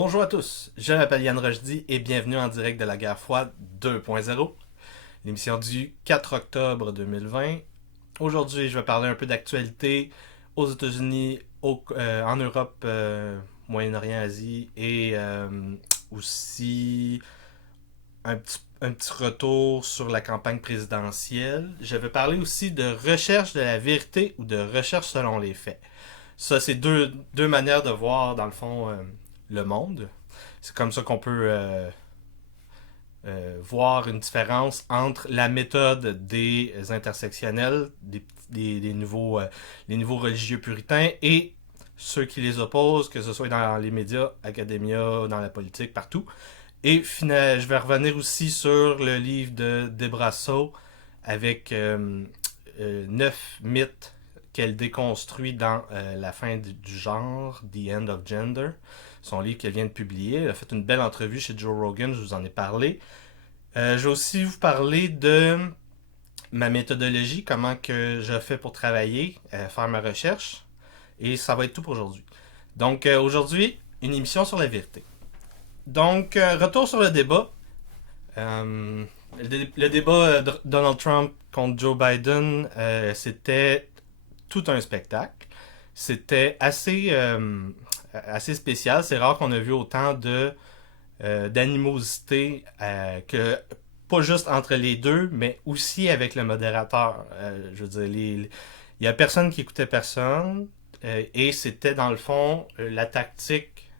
Bonjour à tous, je m'appelle Yann Rochdy et bienvenue en direct de la guerre froide 2.0, l'émission du 4 octobre 2020. Aujourd'hui, je vais parler un peu d'actualité aux États-Unis, en Europe, Moyen-Orient, Asie et aussi un petit retour sur la campagne présidentielle. Je vais parler aussi de recherche de la vérité ou de recherche selon les faits. Ça, c'est deux manières de voir, dans le fond, le monde. C'est comme ça qu'on peut voir une différence entre la méthode des intersectionnels, les nouveaux religieux puritains, et ceux qui les opposent, que ce soit dans les médias, académia, dans la politique, partout. Et je vais revenir aussi sur le livre de Debrasso avec 9 mythes qu'elle déconstruit dans La fin du genre, The End of Gender, son livre qu'elle vient de publier. Elle a fait une belle entrevue chez Joe Rogan, je vous en ai parlé. Je vais aussi vous parler de ma méthodologie, comment que je fais pour travailler, faire ma recherche. Et ça va être tout pour aujourd'hui. Donc aujourd'hui, une émission sur la vérité. Donc, retour sur le débat. Le débat de Donald Trump contre Joe Biden, c'était tout un spectacle. C'était assez spécial. C'est rare qu'on a vu autant d'animosité que pas juste entre les deux, mais aussi avec le modérateur. Je veux dire, il y a personne qui écoutait personne. Et c'était dans le fond la tactique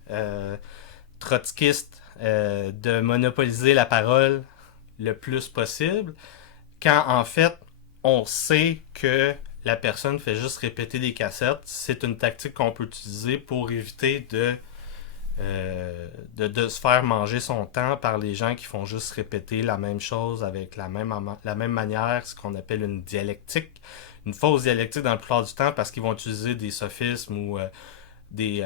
trotskiste de monopoliser la parole le plus possible, quand en fait on sait que la personne fait juste répéter des cassettes. C'est une tactique qu'on peut utiliser pour éviter de se faire manger son temps par les gens qui font juste répéter la même chose avec la même manière, ce qu'on appelle une dialectique. Une fausse dialectique dans la plupart du temps parce qu'ils vont utiliser des sophismes ou ils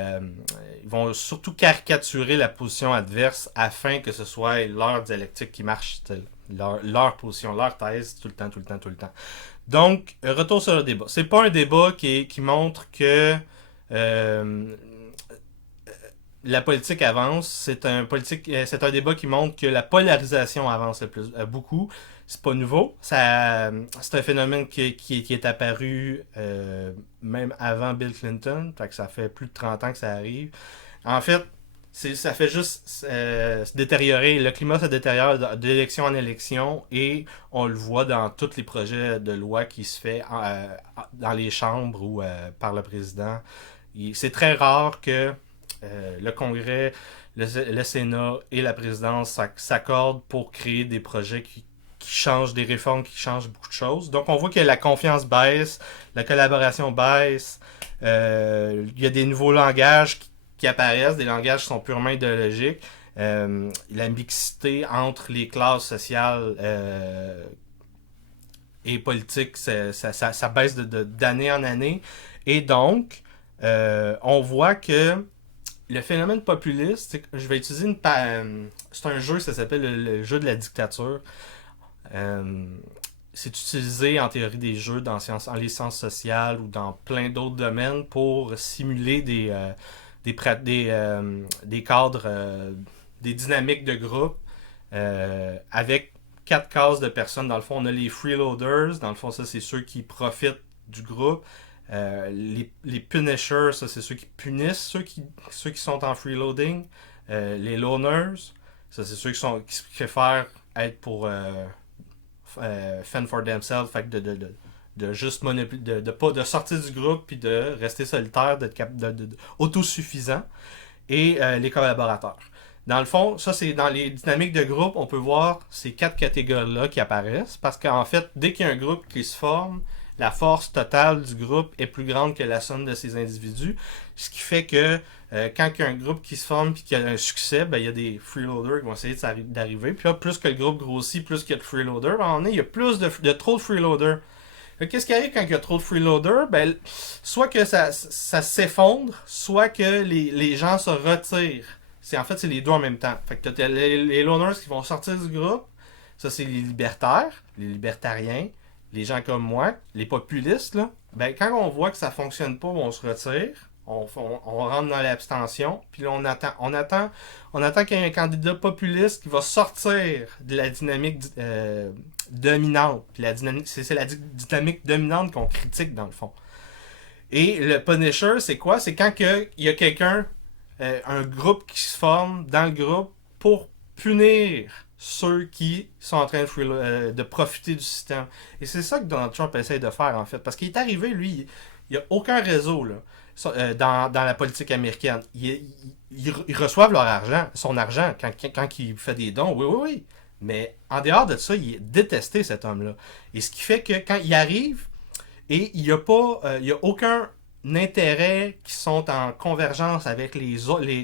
vont surtout caricaturer la position adverse afin que ce soit leur dialectique qui marche, leur position, leur thèse, tout le temps, tout le temps, tout le temps. Donc, retour sur le débat. C'est pas un débat qui montre que euh, la politique avance. C'est un débat qui montre que la polarisation avance beaucoup. C'est pas nouveau. C'est un phénomène qui est apparu même avant Bill Clinton. Fait que ça fait plus de 30 ans que ça arrive. En fait, ça fait juste se détériorer. Le climat se détériore d'élection en élection et on le voit dans tous les projets de loi qui se fait dans les chambres ou par le président. C'est très rare que le Congrès, le Sénat et la présidence s'accordent pour créer des projets qui changent, des réformes qui changent beaucoup de choses. Donc on voit que la confiance baisse, la collaboration baisse, il y a des nouveaux langages qui apparaissent, des langages qui sont purement idéologiques. La mixité entre les classes sociales et politiques, ça baisse d'année en année. Et donc, on voit que le phénomène populiste, je vais utiliser c'est un jeu, ça s'appelle le jeu de la dictature. Euh, c'est utilisé en théorie des jeux en les sciences sociales ou dans plein d'autres domaines pour simuler des cadres, des dynamiques de groupe avec 4 cases de personnes. Dans le fond, on a les freeloaders. Dans le fond, ça, c'est ceux qui profitent du groupe. Les punishers, ça, c'est ceux qui punissent ceux qui sont en freeloading. Les loners, ça, c'est ceux qui préfèrent être pour fend for themselves, fait que de juste de sortir du groupe puis de rester solitaire, d'être autosuffisant. Et les collaborateurs. Dans le fond, ça c'est dans les dynamiques de groupe, on peut voir ces 4 catégories-là qui apparaissent parce qu'en fait, dès qu'il y a un groupe qui se forme, la force totale du groupe est plus grande que la somme de ces individus. Ce qui fait que quand il y a un groupe qui se forme et qui a un succès, ben, il y a des freeloaders qui vont essayer d'arriver. Puis là, plus que le groupe grossit, plus qu'il y a de freeloaders, il y a plus de trop de freeloaders. Qu'est-ce qui arrive quand il y a trop de freeloaders? Ben, soit que ça s'effondre, soit que les gens se retirent. En fait, c'est les deux en même temps. Fait que t'as les loners qui vont sortir du groupe. Ça, c'est les libertaires, les libertariens, les gens comme moi, les populistes. Là. Ben, quand on voit que ça fonctionne pas, on se retire. on rentre dans l'abstention, puis là, on attend qu'il y ait un candidat populiste qui va sortir de la dynamique dominante. Puis c'est la dynamique dominante qu'on critique, dans le fond. Et le Punisher, c'est quoi? C'est quand il y a quelqu'un, un groupe qui se forme dans le groupe pour punir ceux qui sont en train de profiter du système. Et c'est ça que Donald Trump essaie de faire, en fait. Parce qu'il est arrivé, lui, il n'y a aucun réseau là, dans la politique américaine. Ils reçoivent leur argent, son argent, quand il fait des dons, oui, oui, oui. Mais en dehors de ça, il est détesté, cet homme-là. Et ce qui fait que quand il arrive, et il n'y a pas, il y a aucun intérêt qui sont en convergence avec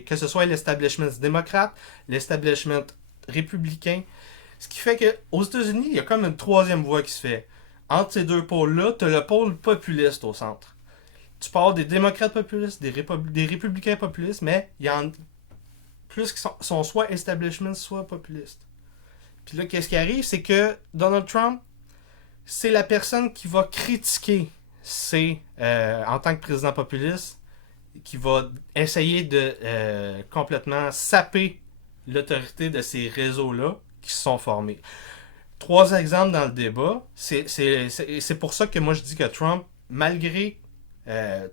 que ce soit l'establishment démocrate, l'establishment républicain. Ce qui fait qu'aux États-Unis, il y a comme une troisième voie qui se fait. Entre ces deux pôles-là, tu as le pôle populiste au centre. Tu parles des démocrates populistes, des républicains populistes, mais il y en a plus qui sont soit establishment, soit populistes. Puis là, qu'est-ce qui arrive, c'est que Donald Trump, c'est la personne qui va critiquer, en tant que président populiste, qui va essayer de complètement saper l'autorité de ces réseaux-là qui se sont formés. 3 exemples dans le débat. C'est pour ça que moi je dis que Trump, malgré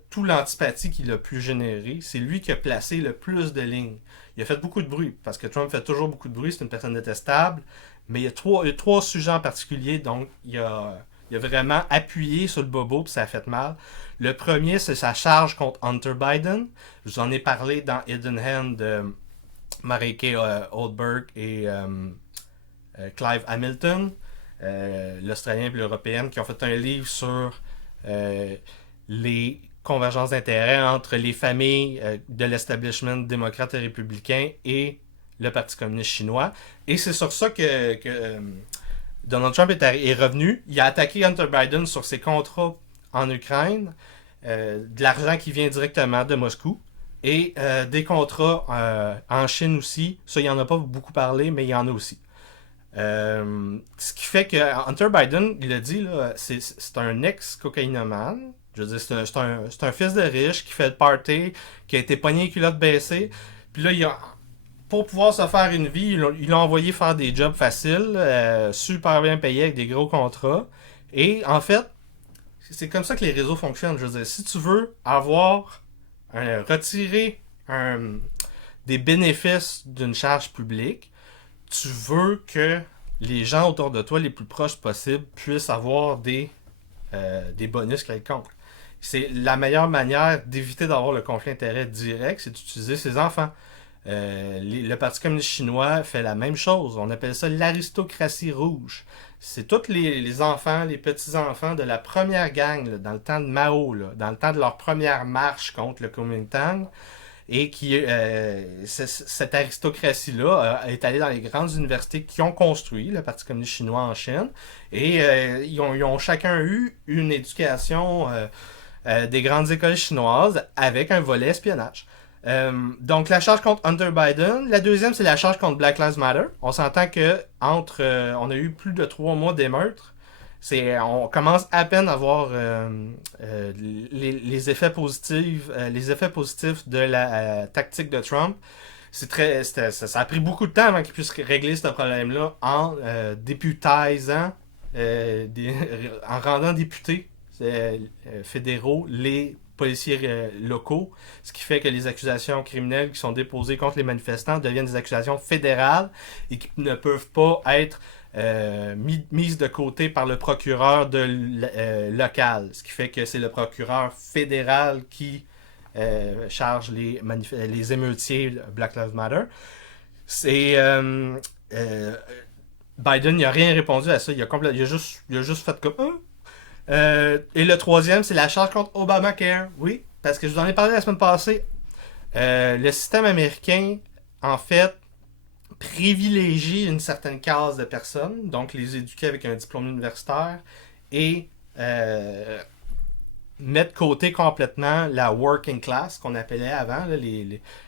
tout l'antipathie qu'il a pu générer, c'est lui qui a placé le plus de lignes. Il a fait beaucoup de bruit, parce que Trump fait toujours beaucoup de bruit, c'est une personne détestable, mais il y a 3 sujets en particulier, donc il a vraiment appuyé sur le bobo, puis ça a fait mal. Le premier, c'est sa charge contre Hunter Biden. Je vous en ai parlé dans Hidden Hand de Mary Kay Oldberg et Clive Hamilton, l'Australien et l'Européenne, qui ont fait un livre sur les convergences d'intérêts entre les familles de l'establishment démocrate et républicain et le Parti communiste chinois. Et c'est sur ça que Donald Trump est revenu. Il a attaqué Hunter Biden sur ses contrats en Ukraine, de l'argent qui vient directement de Moscou, et des contrats en Chine aussi. Ça, il n'y en a pas beaucoup parlé, mais il y en a aussi. Ce qui fait que Hunter Biden, il a dit, là, c'est un ex-cocaïnomane. Je veux dire, c'est un fils de riche qui fait le party, qui a été pogné les culottes baissées. Puis là, pour pouvoir se faire une vie, il l'a envoyé faire des jobs faciles, super bien payés avec des gros contrats. Et en fait, c'est comme ça que les réseaux fonctionnent. Je veux dire, si tu veux retirer des bénéfices d'une charge publique, tu veux que les gens autour de toi, les plus proches possibles, puissent avoir des bonus quelconques. C'est la meilleure manière d'éviter d'avoir le conflit d'intérêts direct, c'est d'utiliser ses enfants. Le Parti communiste chinois fait la même chose. On appelle ça l'aristocratie rouge. C'est tous les enfants, les petits-enfants de la première gang, là, dans le temps de Mao, là, dans le temps de leur première marche contre le Kuomintang. Et cette aristocratie-là est allée dans les grandes universités qui ont construit le Parti communiste chinois en Chine. Et ils ont chacun eu une éducation des grandes écoles chinoises avec un volet espionnage. Donc la charge contre Hunter Biden. La deuxième, c'est la charge contre Black Lives Matter. On s'entend que on a eu plus de 3 mois d'émeutes. On commence à peine à voir les effets positifs, de la tactique de Trump. Ça a pris beaucoup de temps avant qu'il puisse régler ce problème-là en députisant, en rendant députés fédéraux les policiers locaux, ce qui fait que les accusations criminelles qui sont déposées contre les manifestants deviennent des accusations fédérales et qui ne peuvent pas être mise de côté par le procureur local, ce qui fait que c'est le procureur fédéral qui charge les émeutiers Black Lives Matter. Biden n'a rien répondu à ça, il a juste fait comme et le troisième, c'est la charge contre Obamacare. Oui, parce que je vous en ai parlé la semaine passée. Le système américain, en fait, privilégie une certaine case de personnes, donc les éduquer avec un diplôme universitaire, et mettre de côté complètement la working class qu'on appelait avant, là,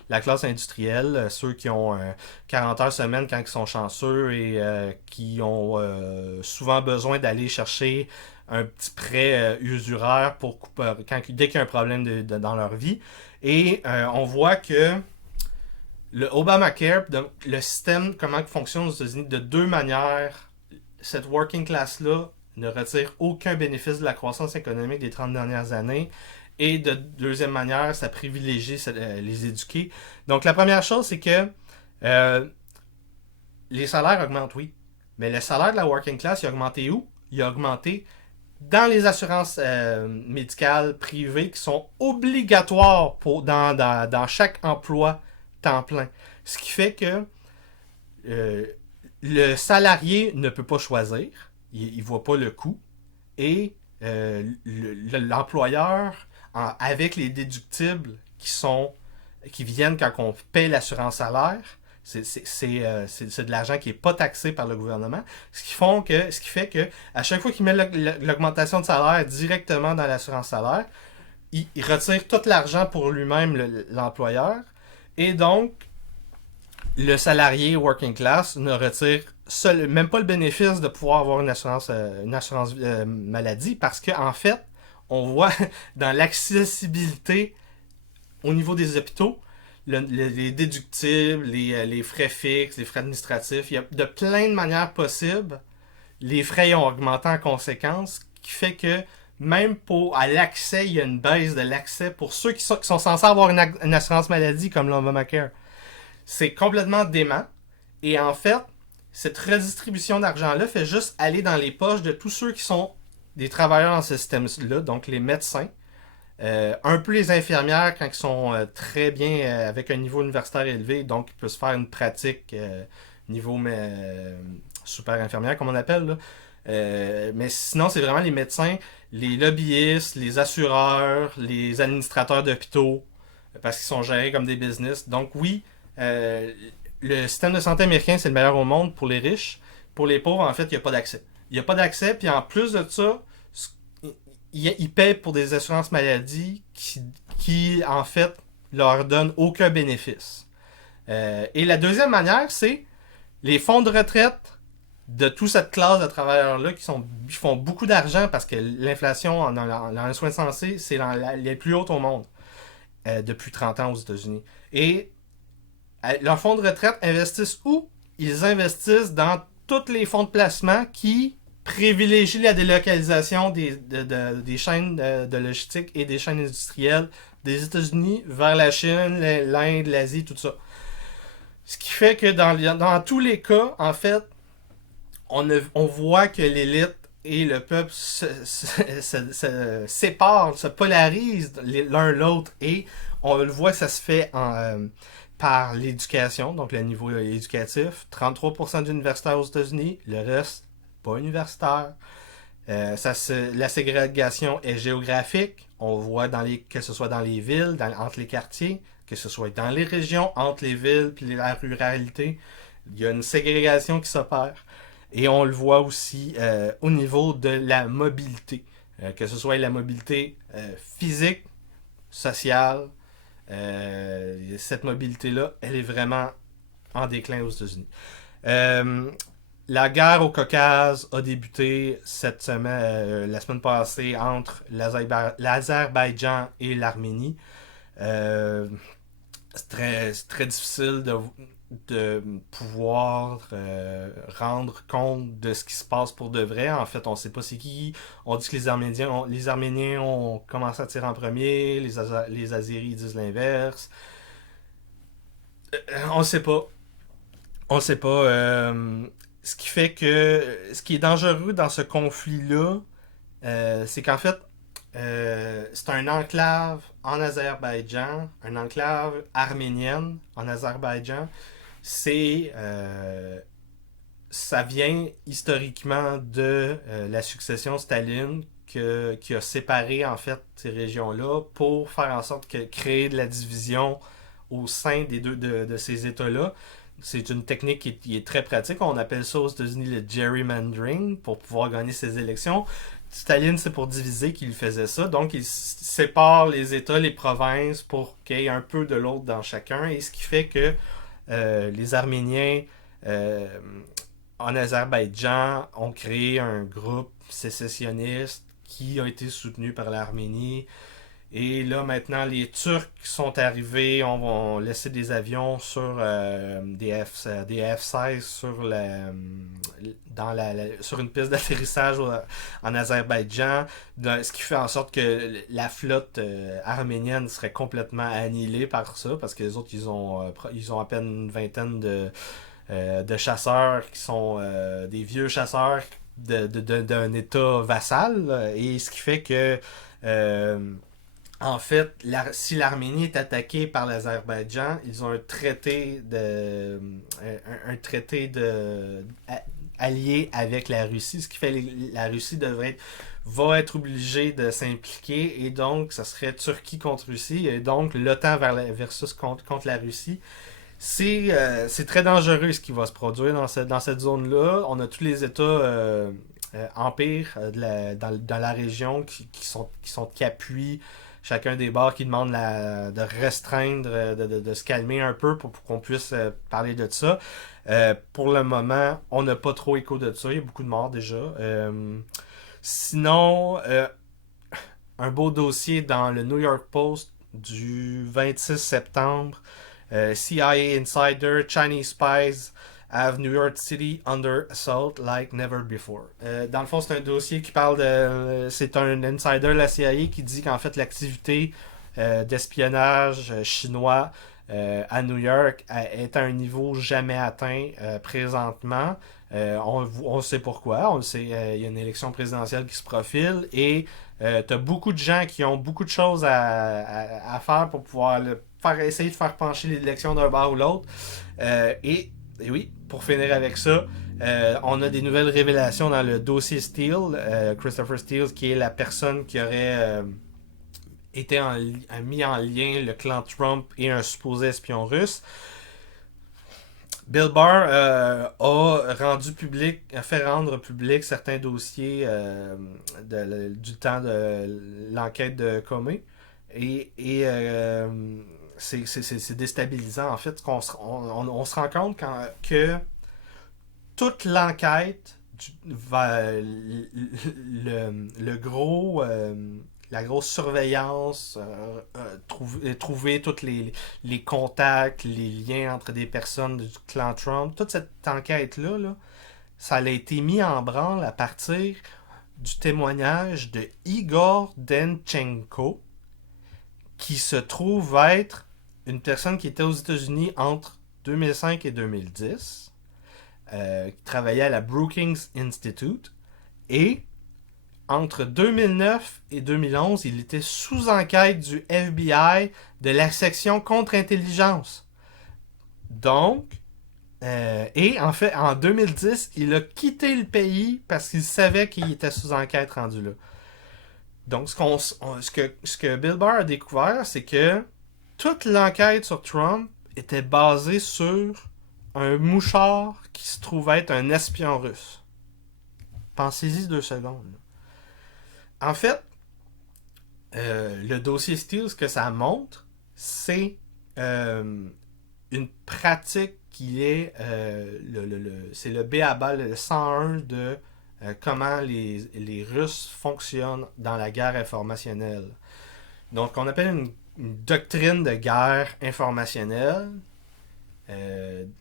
la classe industrielle, ceux qui ont 40 heures semaine quand ils sont chanceux et qui ont souvent besoin d'aller chercher un petit prêt usuraire dès qu'il y a un problème dans leur vie. Et on voit que le Obamacare, le système, comment il fonctionne aux États-Unis, de deux manières, cette working class-là ne retire aucun bénéfice de la croissance économique des 30 dernières années. Et de deuxième manière, ça privilégie les éduqués. Donc la première chose, c'est que euh, les salaires augmentent, oui. Mais le salaire de la working class, il a augmenté où? Il a augmenté dans les assurances médicales privées qui sont obligatoires dans chaque emploi temps plein. Ce qui fait que euh, le salarié ne peut pas choisir, il ne voit pas le coût, et l'employeur, avec les déductibles qui viennent quand on paie l'assurance salaire, c'est de l'argent qui n'est pas taxé par le gouvernement. Ce qui fait que à chaque fois qu'il met l'augmentation de salaire directement dans l'assurance salaire, il retire tout l'argent pour lui-même, l'employeur. Et donc, le salarié working class ne retire même pas le bénéfice de pouvoir avoir une assurance maladie parce qu'en fait, on voit dans l'accessibilité au niveau des hôpitaux, les déductibles, les frais fixes, les frais administratifs, il y a de plein de manières possibles. Les frais ont augmenté en conséquence, qui fait que même à l'accès, il y a une baisse de l'accès pour ceux qui sont censés avoir une assurance maladie comme l'Obamacare. C'est complètement dément. Et en fait, cette redistribution d'argent-là fait juste aller dans les poches de tous ceux qui sont des travailleurs dans ce système-là, donc les médecins, un peu les infirmières quand ils sont très bien avec un niveau universitaire élevé, donc ils peuvent se faire une pratique niveau super infirmière, comme on appelle. Là. Mais sinon, c'est vraiment les médecins, les lobbyistes, les assureurs, les administrateurs d'hôpitaux, parce qu'ils sont gérés comme des business. Donc oui, le système de santé américain, c'est le meilleur au monde pour les riches. Pour les pauvres, en fait, il n'y a pas d'accès. Il n'y a pas d'accès, puis en plus de ça, ils paient pour des assurances maladie qui en fait, leur donnent aucun bénéfice. Et la deuxième manière, c'est les fonds de retraite de toute cette classe de travailleurs-là qui font beaucoup d'argent parce que l'inflation dans les soins de santé, c'est les plus hautes au monde depuis 30 ans aux États-Unis. Et leurs fonds de retraite investissent où? Ils investissent dans tous les fonds de placement qui privilégient la délocalisation des chaînes de logistique et des chaînes industrielles des États-Unis vers la Chine, l'Inde, l'Asie, tout ça. Ce qui fait que dans tous les cas, en fait, on voit que l'élite et le peuple se séparent, se polarisent l'un l'autre, et on le voit que ça se fait par l'éducation, donc le niveau éducatif. 33% d'universitaires aux États-Unis, le reste, pas universitaire. La ségrégation est géographique. On voit que ce soit dans les villes, entre les quartiers, que ce soit dans les régions, entre les villes et la ruralité. Il y a une ségrégation qui s'opère. Et on le voit aussi au niveau de la mobilité. Que ce soit la mobilité physique, sociale. Cette mobilité-là, elle est vraiment en déclin aux États-Unis. La guerre au Caucase a débuté la semaine passée entre l'Azerbaïdjan et l'Arménie. C'est très difficile de pouvoir rendre compte de ce qui se passe pour de vrai. En fait, on ne sait pas c'est qui. On dit que les Arméniens ont commencé à tirer en premier, les Azéris disent l'inverse. On ne sait pas. On ne sait pas. Ce qui fait que ce qui est dangereux dans ce conflit-là, c'est qu'en fait, c'est un enclave en Azerbaïdjan, un enclave arménienne en Azerbaïdjan. Ça vient historiquement de la succession Staline qui a séparé en fait ces régions-là pour faire en sorte que créer de la division au sein de ces États-là. C'est une technique qui est très pratique. On appelle ça aux États-Unis le gerrymandering pour pouvoir gagner ses élections. Staline, c'est pour diviser qu'il faisait ça. Donc, il sépare les États, les provinces pour qu'il y ait un peu de l'autre dans chacun. Et ce qui fait que les Arméniens euh, en Azerbaïdjan ont créé un groupe sécessionniste qui a été soutenu par l'Arménie. Et là, maintenant, les Turcs sont arrivés, on va laisser des avions sur des F-16 sur, sur une piste d'atterrissage en Azerbaïdjan, ce qui fait en sorte que la flotte arménienne serait complètement annihilée par ça, parce que les autres, ils ont à peine une vingtaine de chasseurs qui sont des vieux chasseurs d'un État vassal, et ce qui fait que euh, en fait, si l'Arménie est attaquée par l'Azerbaïdjan, ils ont un traité allié avec la Russie, ce qui fait que la Russie va être obligée de s'impliquer, et donc ça serait Turquie contre Russie, et donc l'OTAN versus contre la Russie. C'est très dangereux ce qui va se produire dans cette zone-là. On a tous les États empires dans la région qui appuient chacun des bars qui demandent de restreindre, de se calmer un peu pour qu'on puisse parler de ça. Pour le moment, on n'a pas trop écho de ça. Il y a beaucoup de morts déjà. Sinon, un beau dossier dans le New York Post du 26 septembre. CIA Insider, Chinese Spies have New York City under assault like never before. Dans le fond, c'est un dossier qui parle de... C'est un insider de la CIA qui dit qu'en fait, l'activité d'espionnage chinois à New York est à un niveau jamais atteint présentement. On sait pourquoi. On le sait, il y a une élection présidentielle qui se profile et tu as beaucoup de gens qui ont beaucoup de choses à faire pour pouvoir essayer de faire pencher l'élection d'un bord ou l'autre. Et oui, pour finir avec ça, on a des nouvelles révélations dans le dossier Steele. Christopher Steele, qui est la personne qui aurait a mis en lien le clan Trump et un supposé espion russe. Bill Barr a fait rendre public certains dossiers du temps de l'enquête de Comey. C'est déstabilisant. En fait, on se rend compte que toute l'enquête, le gros... la grosse surveillance, trouver tous les contacts, les liens entre des personnes du clan Trump, toute cette enquête-là, ça a été mis en branle à partir du témoignage de Igor Denchenko, qui se trouve être une personne qui était aux États-Unis entre 2005 et 2010, qui travaillait à la Brookings Institute, et entre 2009 et 2011, il était sous enquête du FBI de la section contre-intelligence. Donc, et en fait, en 2010, il a quitté le pays parce qu'il savait qu'il était sous enquête rendu là. Donc, ce que Bill Barr a découvert, c'est que toute l'enquête sur Trump était basée sur un mouchard qui se trouvait être un espion russe. Pensez-y 2 secondes. En fait, le dossier Steele, ce que ça montre, c'est une pratique qui est c'est le b.a.-ba, le 101 de comment les Russes fonctionnent dans la guerre informationnelle. Donc, on appelle une doctrine de guerre informationnelle.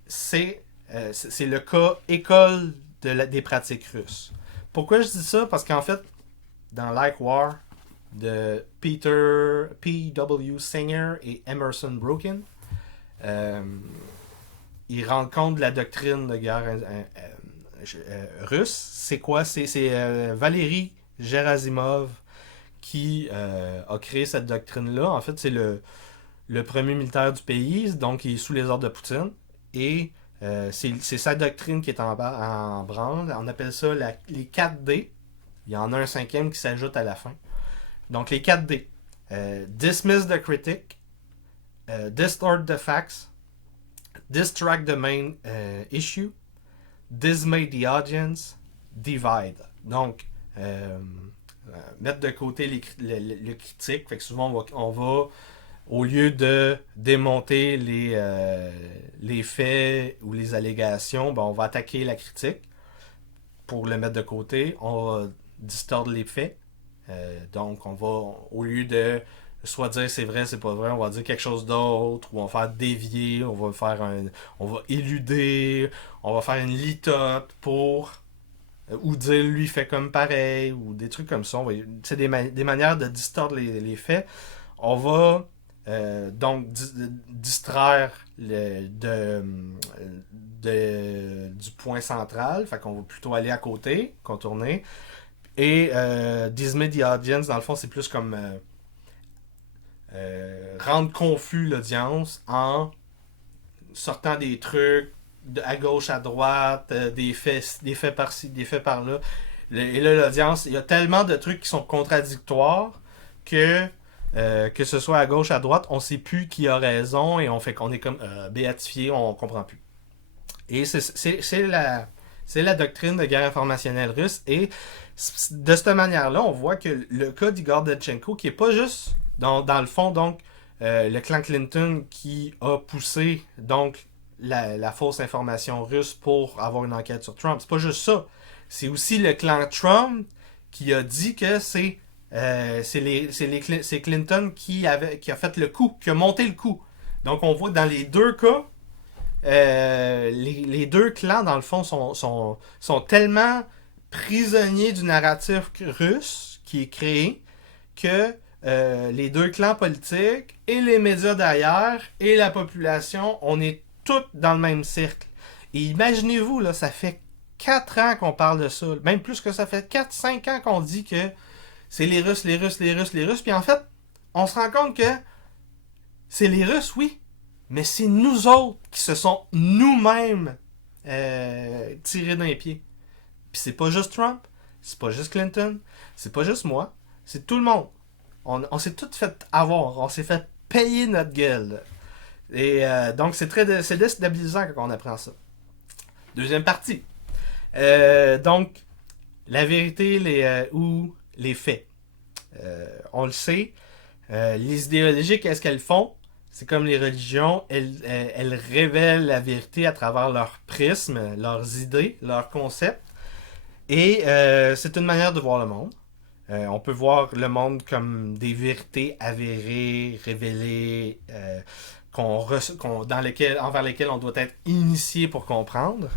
C'est le cas école des pratiques russes. Pourquoi je dis ça? Parce qu'en fait, dans Like War de Peter P.W. Singer et Emerson Broken, ils rendent compte de la doctrine de guerre russe. C'est quoi? C'est Valéry Gerasimov qui a créé cette doctrine-là. En fait, c'est le premier militaire du pays, donc il est sous les ordres de Poutine. Et c'est sa doctrine qui est en branle. On appelle ça les 4D. Il y en a un 5e qui s'ajoute à la fin. Donc les 4D. Dismiss the critic, distort the facts, distract the main issue, dismay the audience, divide. Donc, mettre de côté le critique. Fait que souvent, on va au lieu de démonter les faits ou les allégations, on va attaquer la critique pour le mettre de côté. On va distordre les faits. Donc, on va, au lieu de soit dire c'est vrai, c'est pas vrai, on va dire quelque chose d'autre, ou on va faire dévier, on va éluder, on va faire une litote pour, ou dire lui fait comme pareil, ou des trucs comme ça. C'est des manières de distordre les faits. On va donc distraire du point central, fait qu'on va plutôt aller à côté, contourner. Et dismiss the audience, dans le fond, c'est plus comme rendre confus l'audience en sortant des trucs à gauche, à droite, des faits par-ci, des faits par-là. Et là, l'audience, il y a tellement de trucs qui sont contradictoires que ce soit à gauche, à droite, on sait plus qui a raison et on fait qu'on est comme béatifié, on comprend plus. Et c'est la doctrine de guerre informationnelle russe. Et de cette manière-là, on voit que le cas d'Igor Danchenko, qui est pas juste dans le fond, donc, le clan Clinton qui a poussé donc la fausse information russe pour avoir une enquête sur Trump. C'est pas juste ça. C'est aussi le clan Trump qui a dit que c'est Clinton qui a fait le coup, qui a monté le coup. Donc on voit que dans les deux cas, les deux clans, dans le fond, sont tellement prisonniers du narratif russe qui est créé que les deux clans politiques et les médias derrière et la population, on est tous dans le même cercle. Et imaginez-vous, là, ça fait 4 ans qu'on parle de ça. Même plus que ça fait 4-5 ans qu'on dit que c'est les Russes, les Russes, les Russes, les Russes. Puis en fait, on se rend compte que c'est les Russes, oui, mais c'est nous autres qui se sont nous-mêmes tirés dans les pieds. Puis c'est pas juste Trump, c'est pas juste Clinton, c'est pas juste moi, c'est tout le monde. On s'est tout fait avoir, on s'est fait payer notre gueule. Et donc c'est déstabilisant quand on apprend ça. Deuxième partie. Donc, la vérité ou les faits. On le sait, les idéologies, qu'est-ce qu'elles font? C'est comme les religions, elles révèlent la vérité à travers leurs prismes, leurs idées, leurs concepts. Et c'est une manière de voir le monde. On peut voir le monde comme des vérités avérées, révélées, envers lesquelles on doit être initié pour comprendre.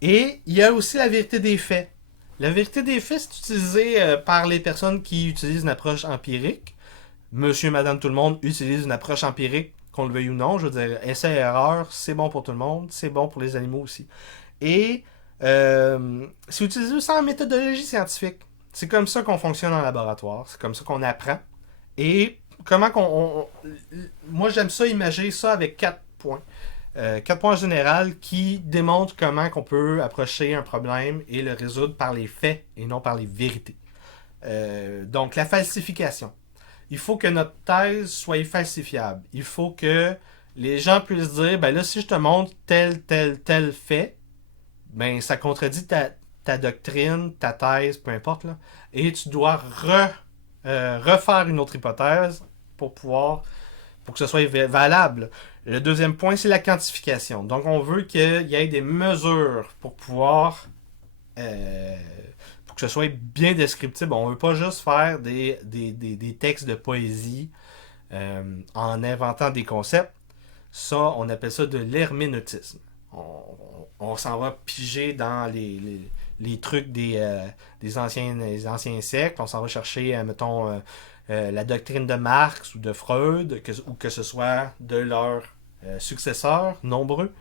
Et il y a aussi la vérité des faits. La vérité des faits, c'est utilisé par les personnes qui utilisent une approche empirique. Monsieur, madame, tout le monde utilise une approche empirique, qu'on le veuille ou non. Je veux dire, essai-erreur, c'est bon pour tout le monde, c'est bon pour les animaux aussi. Et c'est utilisé aussi en méthodologie scientifique. C'est comme ça qu'on fonctionne en laboratoire, c'est comme ça qu'on apprend. Et moi, j'aime ça, imager ça avec 4 points. 4 points généraux qui démontrent comment on peut approcher un problème et le résoudre par les faits et non par les vérités. Donc, la falsification. Il faut que notre thèse soit falsifiable. Il faut que les gens puissent dire, ben là, si je te montre tel fait, ben ça contredit ta doctrine, ta thèse, peu importe, là, et tu dois refaire une autre hypothèse pour que ce soit valable. Le deuxième point, c'est la quantification. Donc, on veut qu'il y ait des mesures pour que ce soit bien descriptible. On ne veut pas juste faire des textes de poésie en inventant des concepts. Ça, on appelle ça de l'herméneutisme. On s'en va piger dans les trucs des anciens siècles. On s'en va chercher, mettons, la doctrine de Marx ou de Freud, ou que ce soit de leurs successeurs nombreux.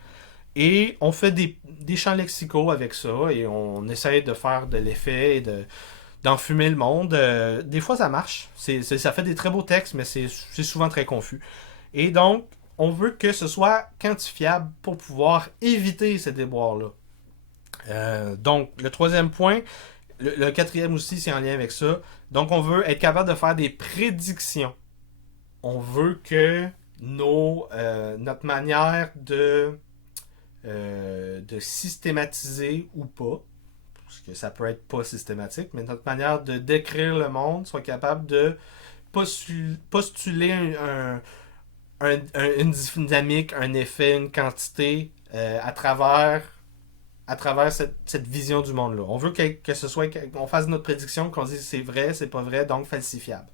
Et on fait des champs lexicaux avec ça et on essaie de faire de l'effet et d'enfumer le monde. Des fois, ça marche. Ça fait des très beaux textes, mais c'est souvent très confus. Et donc, on veut que ce soit quantifiable pour pouvoir éviter ces déboires-là. Donc, le troisième point, le quatrième aussi, c'est en lien avec ça. Donc, on veut être capable de faire des prédictions. On veut que notre manière de systématiser ou pas, parce que ça peut être pas systématique, mais notre manière de décrire le monde soit capable de postuler une dynamique, un effet, une quantité à travers cette vision du monde-là. On veut que ce soit qu'on fasse notre prédiction, qu'on dise c'est vrai, c'est pas vrai, donc falsifiable.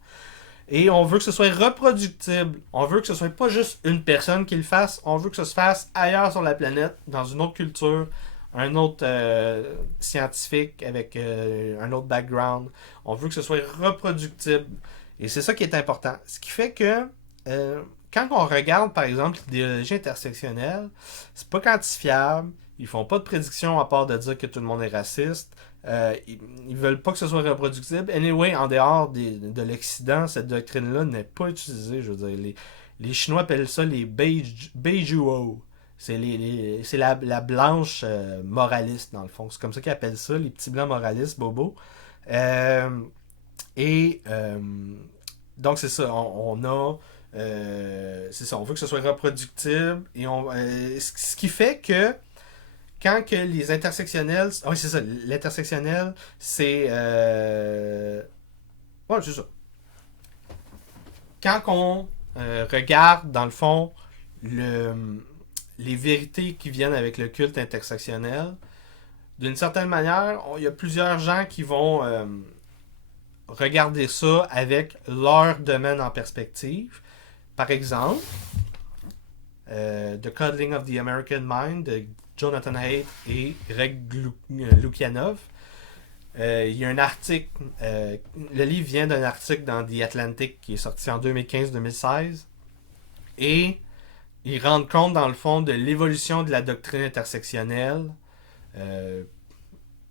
Et on veut que ce soit reproductible. On veut que ce soit pas juste une personne qui le fasse. On veut que ça se fasse ailleurs sur la planète, dans une autre culture, un autre scientifique avec un autre background. On veut que ce soit reproductible. Et c'est ça qui est important. Ce qui fait que quand on regarde, par exemple, l'idéologie intersectionnelle, c'est pas quantifiable. Ils font pas de prédiction à part de dire que tout le monde est raciste. Ils veulent pas que ce soit reproductible. Anyway, en dehors de l'Occident, cette doctrine-là n'est pas utilisée. Je veux dire, les Chinois appellent ça les Beijuo. C'est la blanche moraliste, dans le fond. C'est comme ça qu'ils appellent ça, les petits blancs moralistes, bobo. Euh, et donc, c'est ça. On a. C'est ça. On veut que ce soit reproductible. Et ce qui fait que quand que les intersectionnels. Ah oui, c'est ça. L'intersectionnel, c'est. Ouais, c'est ça. Quand on regarde, dans le fond, les vérités qui viennent avec le culte intersectionnel, d'une certaine manière, il y a plusieurs gens qui vont regarder ça avec leur domaine en perspective. Par exemple, The Coddling of the American Mind de Jonathan Haidt et Greg Lukianov. Il y a un article, le livre vient d'un article dans The Atlantic qui est sorti en 2015-2016 et ils rendent compte dans le fond de l'évolution de la doctrine intersectionnelle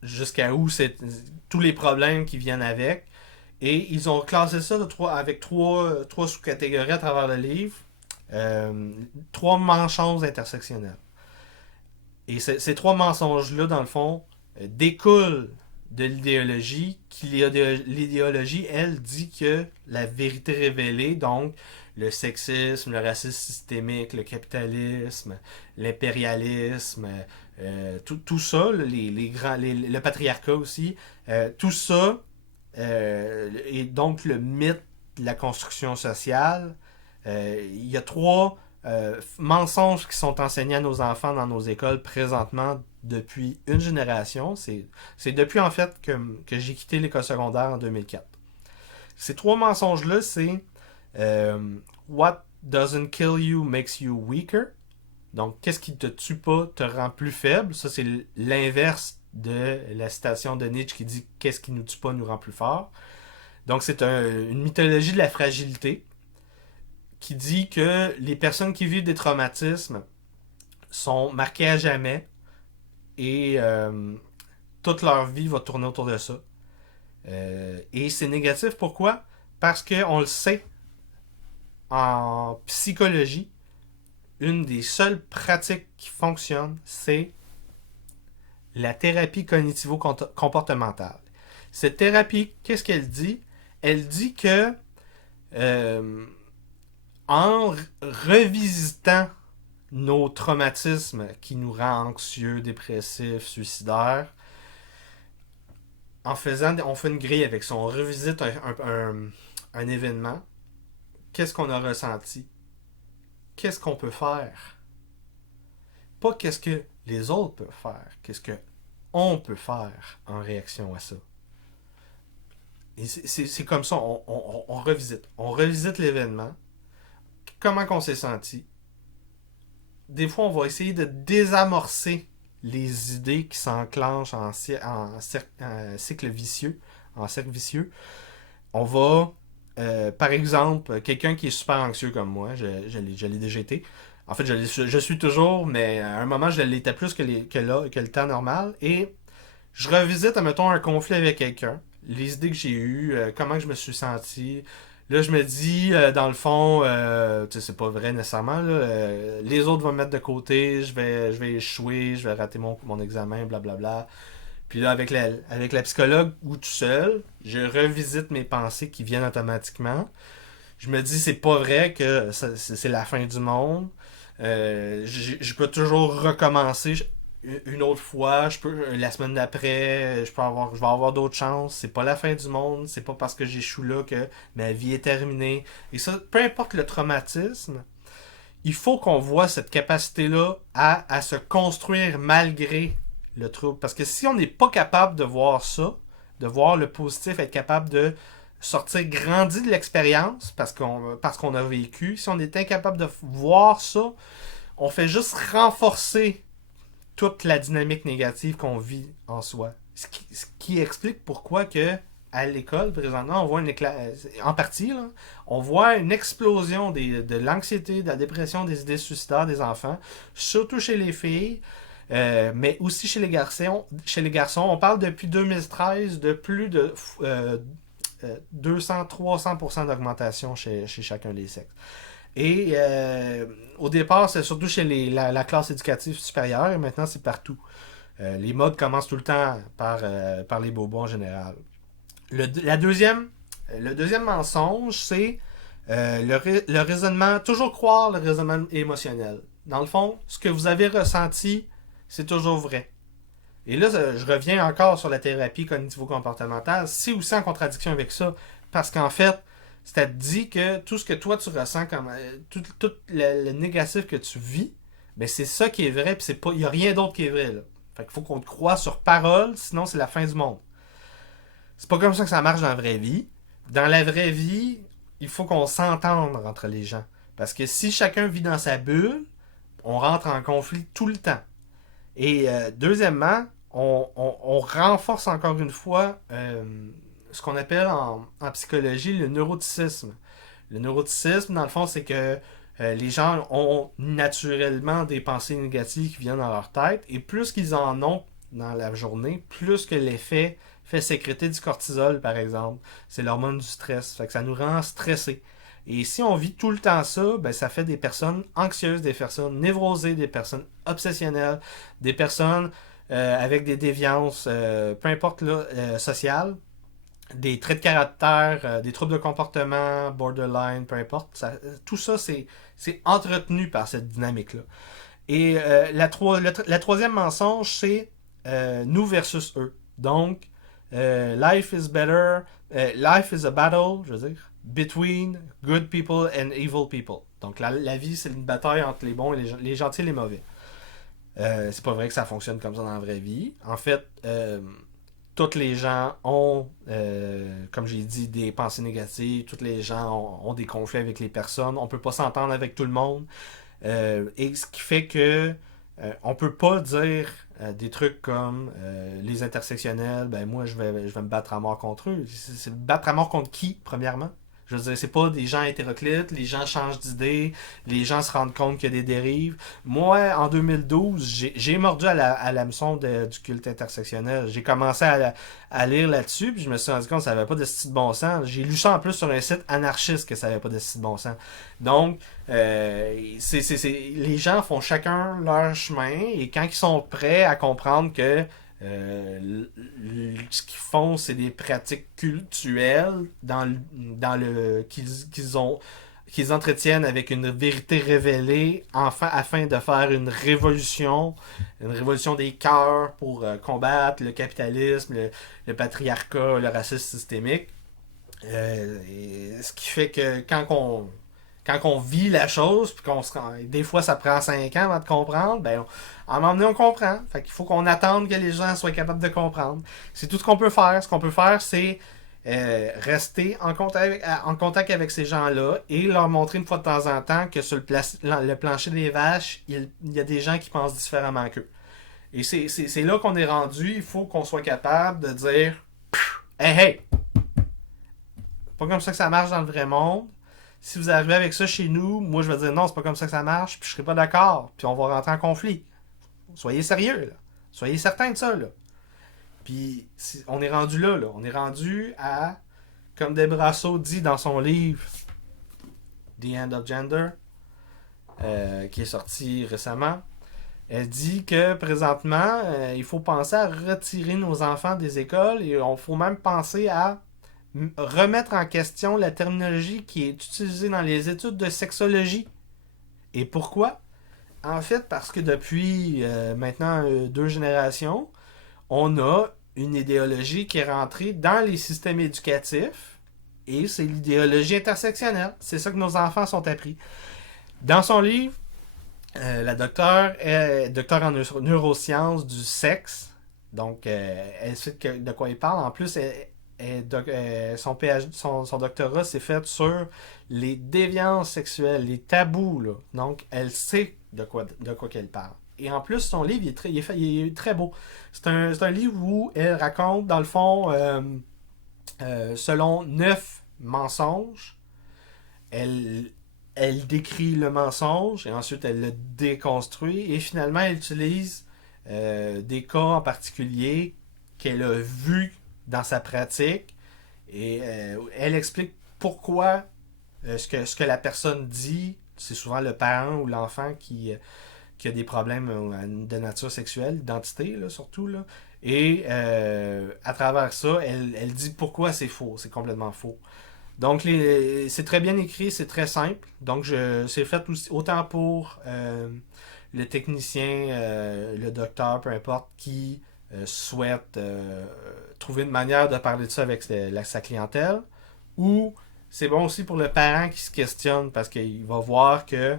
jusqu'à où c'est tous les problèmes qui viennent avec. Et ils ont classé ça avec trois sous-catégories à travers le livre. Trois mensonges intersectionnels. Et ces trois mensonges-là, dans le fond, découlent de l'idéologie, l'idéologie, elle, dit que la vérité révélée, donc le sexisme, le racisme systémique, le capitalisme, l'impérialisme, tout ça, le patriarcat aussi, tout ça, et donc le mythe de la construction sociale, il y a trois mensonges qui sont enseignés à nos enfants dans nos écoles présentement depuis une génération. C'est depuis en fait que j'ai quitté l'école secondaire en 2004. Ces trois mensonges-là, c'est What doesn't kill you makes you weaker. Donc, qu'est-ce qui te tue pas te rend plus faible. Ça, c'est l'inverse de la citation de Nietzsche qui dit qu'est-ce qui nous tue pas nous rend plus fort. Donc, c'est une mythologie de la fragilité qui dit que les personnes qui vivent des traumatismes sont marquées à jamais et toute leur vie va tourner autour de ça. Et c'est négatif, pourquoi? Parce qu'on le sait, en psychologie, une des seules pratiques qui fonctionne, c'est la thérapie cognitivo-comportementale. Cette thérapie, qu'est-ce qu'elle dit? Elle dit que en revisitant nos traumatismes qui nous rendent anxieux, dépressifs, suicidaires, on fait une grille avec ça. On revisite un événement. Qu'est-ce qu'on a ressenti? Qu'est-ce qu'on peut faire? Pas qu'est-ce que les autres peuvent faire. Qu'est-ce que on peut faire en réaction à ça? Et c'est comme ça, on revisite. On revisite l'événement. Comment qu'on s'est senti? Des fois, on va essayer de désamorcer les idées qui s'enclenchent en cycle vicieux, en cercle vicieux. On va, par exemple, quelqu'un qui est super anxieux comme moi, je l'ai déjà été. En fait, je suis toujours, mais à un moment, je l'étais plus que le temps normal. Et je revisite, admettons, un conflit avec quelqu'un, les idées que j'ai eues, comment je me suis senti. Là, je me dis, dans le fond, c'est pas vrai nécessairement. Là, les autres vont me mettre de côté, je vais échouer, je vais rater mon examen, blablabla. Puis là, avec la psychologue ou tout seul, je revisite mes pensées qui viennent automatiquement. Je me dis, c'est pas vrai que c'est la fin du monde. Je peux toujours recommencer une autre fois. La semaine d'après, je vais avoir d'autres chances. C'est pas la fin du monde. C'est pas parce que j'échoue là que ma vie est terminée. Et ça, peu importe le traumatisme, il faut qu'on voit cette capacité-là à se construire malgré le trouble. Parce que si on n'est pas capable de voir ça, de voir le positif, être capable de sortir grandi de l'expérience parce qu'on a vécu, si on est incapable de voir ça, on fait juste renforcer toute la dynamique négative qu'on vit en soi. Ce qui explique pourquoi que à l'école, présentement, on voit en partie, là, on voit une explosion de l'anxiété, de la dépression, des idées suicidaires des enfants, surtout chez les filles, mais aussi chez les garçons. Chez les garçons, on parle depuis 2013 de plus de 200-300% d'augmentation chez chacun des sexes. Et au départ, c'est surtout chez la classe éducative supérieure, et maintenant c'est partout. Les modes commencent tout le temps par les bobos en général. Le deuxième mensonge, c'est le raisonnement, toujours croire le raisonnement émotionnel. Dans le fond, ce que vous avez ressenti, c'est toujours vrai. Et là, je reviens encore sur la thérapie cognitivo-comportementale. C'est aussi en contradiction avec ça, parce qu'en fait, ça te dit que tout ce que toi tu ressens, comme tout le négatif que tu vis, ben c'est ça qui est vrai, puis il n'y a rien d'autre qui est vrai. Là. Fait qu'il faut qu'on te croie sur parole, sinon c'est la fin du monde. C'est pas comme ça que ça marche dans la vraie vie. Dans la vraie vie, il faut qu'on s'entende entre les gens. Parce que si chacun vit dans sa bulle, on rentre en conflit tout le temps. Et deuxièmement, on renforce encore une fois ce qu'on appelle en psychologie le neuroticisme. Le neuroticisme, dans le fond, c'est que les gens ont naturellement des pensées négatives qui viennent dans leur tête, et plus qu'ils en ont dans la journée, plus que l'effet fait sécréter du cortisol, par exemple. C'est l'hormone du stress. Fait que ça nous rend stressés. Et si on vit tout le temps ça, ben ça fait des personnes anxieuses, des personnes névrosées, des personnes obsessionnelles, des personnes avec des déviances, peu importe là, sociales, des traits de caractère, des troubles de comportement, borderline, peu importe. Tout ça, c'est entretenu par cette dynamique-là. Et la troisième mensonge, c'est nous versus eux. Donc, life is better, life is a battle, je veux dire, between good people and evil people. Donc, la vie, c'est une bataille entre les bons et les gentils et les mauvais. C'est pas vrai que ça fonctionne comme ça dans la vraie vie. En fait, tous les gens ont, comme j'ai dit, des pensées négatives. Tous les gens ont des conflits avec les personnes. On peut pas s'entendre avec tout le monde. Et ce qui fait que on peut pas dire des trucs comme les intersectionnels, ben moi je vais me battre à mort contre eux. C'est battre à mort contre qui, premièrement? Je veux dire, c'est pas des gens hétéroclites, les gens changent d'idée, les gens se rendent compte qu'il y a des dérives. Moi, en 2012, j'ai mordu à l'hameçon du culte intersectionnel. J'ai commencé à lire là-dessus, puis je me suis rendu compte que ça avait pas de style de bon sens. J'ai lu ça en plus sur un site anarchiste que ça avait pas de style de bon sens. Donc, les gens font chacun leur chemin, et quand ils sont prêts à comprendre que ce qu'ils font, c'est des pratiques cultuelles qu'ils entretiennent avec une vérité révélée afin de faire une révolution des cœurs pour combattre le capitalisme, le patriarcat, le racisme systémique. Ce qui fait que quand on vit la chose, puis des fois ça prend 5 ans avant de comprendre, ben à un moment donné on comprend. Fait qu'il faut qu'on attende que les gens soient capables de comprendre. C'est tout ce qu'on peut faire. Ce qu'on peut faire, c'est rester en contact avec ces gens-là et leur montrer une fois de temps en temps que sur le plancher des vaches, il y a des gens qui pensent différemment qu'eux. Et c'est là qu'on est rendu. Il faut qu'on soit capable de dire hey, hey! Pas comme ça que ça marche dans le vrai monde. Si vous arrivez avec ça chez nous, moi je vais dire non, c'est pas comme ça que ça marche, puis je serai pas d'accord, puis on va rentrer en conflit. Soyez sérieux, là. Soyez certains de ça, là. Puis on est rendu là. On est rendu à, comme Debrasso dit dans son livre The End of Gender, qui est sorti récemment, elle dit que présentement, il faut penser à retirer nos enfants des écoles, et il faut même penser à remettre en question la terminologie qui est utilisée dans les études de sexologie. Et pourquoi? En fait, parce que depuis maintenant 2 générations, on a une idéologie qui est rentrée dans les systèmes éducatifs, et c'est l'idéologie intersectionnelle. C'est ça que nos enfants sont appris. Dans son livre, la docteure est docteure en neurosciences du sexe. Donc, elle sait de quoi elle parle. En plus, son, PhD, son doctorat s'est fait sur les déviances sexuelles, les tabous. Là. Donc, elle sait de quoi qu'elle parle. Et en plus, son livre, il est très beau. C'est un livre où elle raconte, dans le fond, selon 9 mensonges, elle, elle décrit le mensonge et ensuite elle le déconstruit et finalement elle utilise des cas en particulier qu'elle a vus dans sa pratique et elle explique pourquoi ce que la personne dit, c'est souvent le parent ou l'enfant qui a des problèmes de nature sexuelle, d'identité là, surtout. Là. Et à travers ça, elle dit pourquoi c'est faux, c'est complètement faux. Donc, c'est très bien écrit, c'est très simple. Donc, c'est fait aussi, autant pour le technicien, le docteur, peu importe, qui souhaite trouver une manière de parler de ça avec sa clientèle, ou c'est bon aussi pour le parent qui se questionne parce qu'il va voir que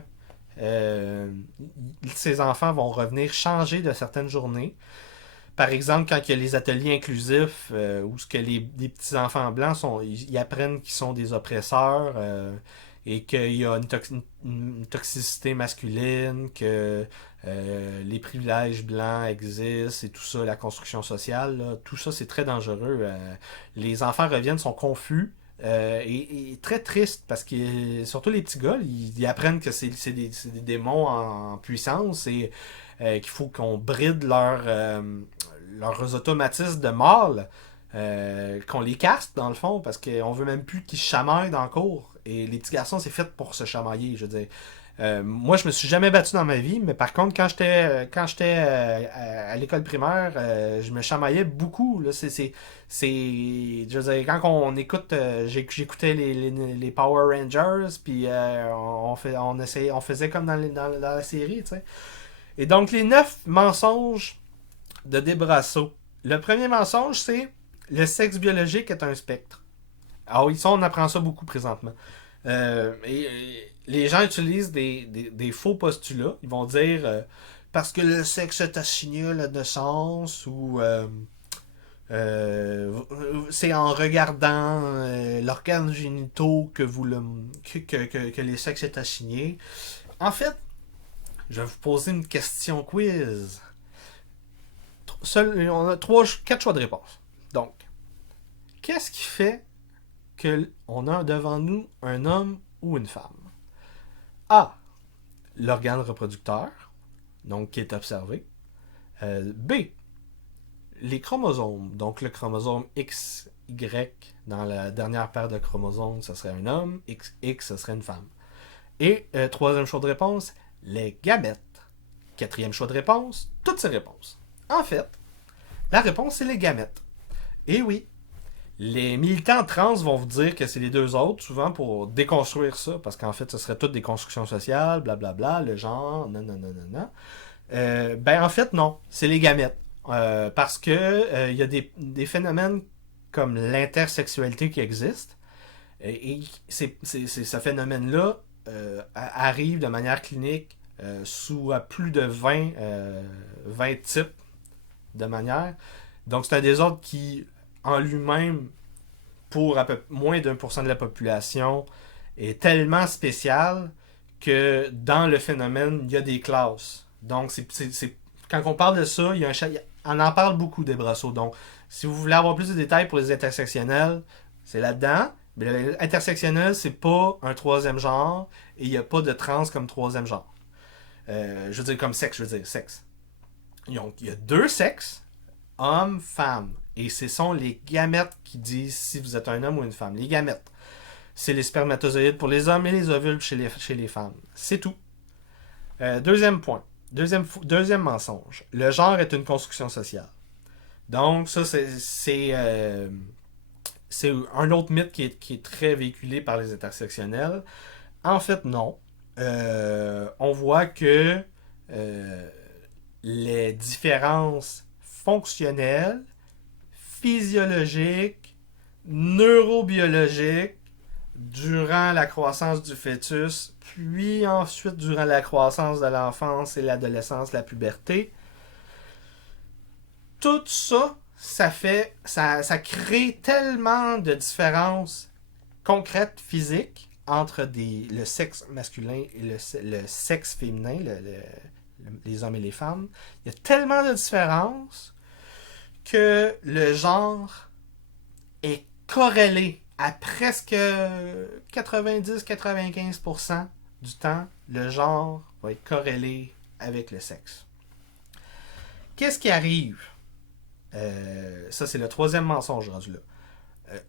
euh, ses enfants vont revenir changer de certaines journées. Par exemple, quand il y a les ateliers inclusifs où ce que les petits enfants blancs ils apprennent qu'ils sont des oppresseurs et qu'il y a une toxicité masculine, que les privilèges blancs existent et tout ça, la construction sociale, là, tout ça c'est très dangereux. Les enfants reviennent, sont confus. Et très tristes parce que surtout les petits gars, ils apprennent que c'est des démons en puissance et qu'il faut qu'on bride leurs automatismes de mâle, qu'on les caste dans le fond, parce qu'on veut même plus qu'ils se chamaillent dans le cours. Et les petits garçons, c'est fait pour se chamailler, je veux dire. Moi, je me suis jamais battu dans ma vie, mais par contre, quand j'étais à l'école primaire, je me chamaillais beaucoup. Là, je veux dire, quand on écoute, j'écoutais les Power Rangers, puis on faisait comme dans la série, tu sais. Et donc, les 9 mensonges de Desbrasseaux. Le premier mensonge, c'est le sexe biologique est un spectre. Ah oui, ça, on apprend ça beaucoup présentement. Et les gens utilisent des faux postulats. Ils vont dire parce que le sexe est assigné à la naissance ou c'est en regardant l'organe génitaux que les sexes est assigné. En fait, je vais vous poser une question quiz. On a 4 choix de réponse. Donc, qu'est-ce qui fait qu'on a devant nous un homme ou une femme? A. L'organe reproducteur, donc qui est observé. B. Les chromosomes, donc le chromosome XY dans la dernière paire de chromosomes, ce serait un homme, XX, ce serait une femme. Et troisième choix de réponse, les gamètes. Quatrième choix de réponse, toutes ces réponses. En fait, la réponse, c'est les gamètes. Et oui, les militants trans vont vous dire que c'est les deux autres, souvent pour déconstruire ça, parce qu'en fait, ce serait toutes des constructions sociales, blablabla, le genre, non, non, non, non, non. Ben, en fait, non, c'est les gamètes. Parce que il y a des phénomènes comme l'intersexualité qui existent, et ce phénomène-là arrive de manière clinique sous plus de 20 types de manière. Donc, c'est un désordre qui, en lui-même, pour à peu moins d'1% de la population, est tellement spécial que dans le phénomène, il y a des classes. Donc, quand on parle de ça, on en parle beaucoup des Brasseaux. Donc, si vous voulez avoir plus de détails pour les intersectionnels, c'est là-dedans. Mais l'intersectionnel, c'est pas un troisième genre et il n'y a pas de trans comme troisième genre. Je veux dire, comme sexe, je veux dire, sexe. Donc, il y a 2 sexes, homme, femme. Et ce sont les gamètes qui disent si vous êtes un homme ou une femme. Les gamètes. C'est les spermatozoïdes pour les hommes et les ovules chez les femmes. C'est tout. Deuxième point. Deuxième mensonge. Le genre est une construction sociale. Donc, ça, c'est un autre mythe qui est très véhiculé par les intersectionnels. En fait, non. On voit que les différences fonctionnelles, physiologiques, neurobiologiques, durant la croissance du fœtus, puis ensuite durant la croissance de l'enfance et l'adolescence, la puberté, tout ça, ça crée tellement de différences concrètes, physiques, entre le sexe masculin et le sexe féminin, les hommes et les femmes. Il y a tellement de différences que le genre est corrélé à presque 90-95% du temps. Le genre va être corrélé avec le sexe. Qu'est-ce qui arrive? Ça, c'est le troisième mensonge rendu là.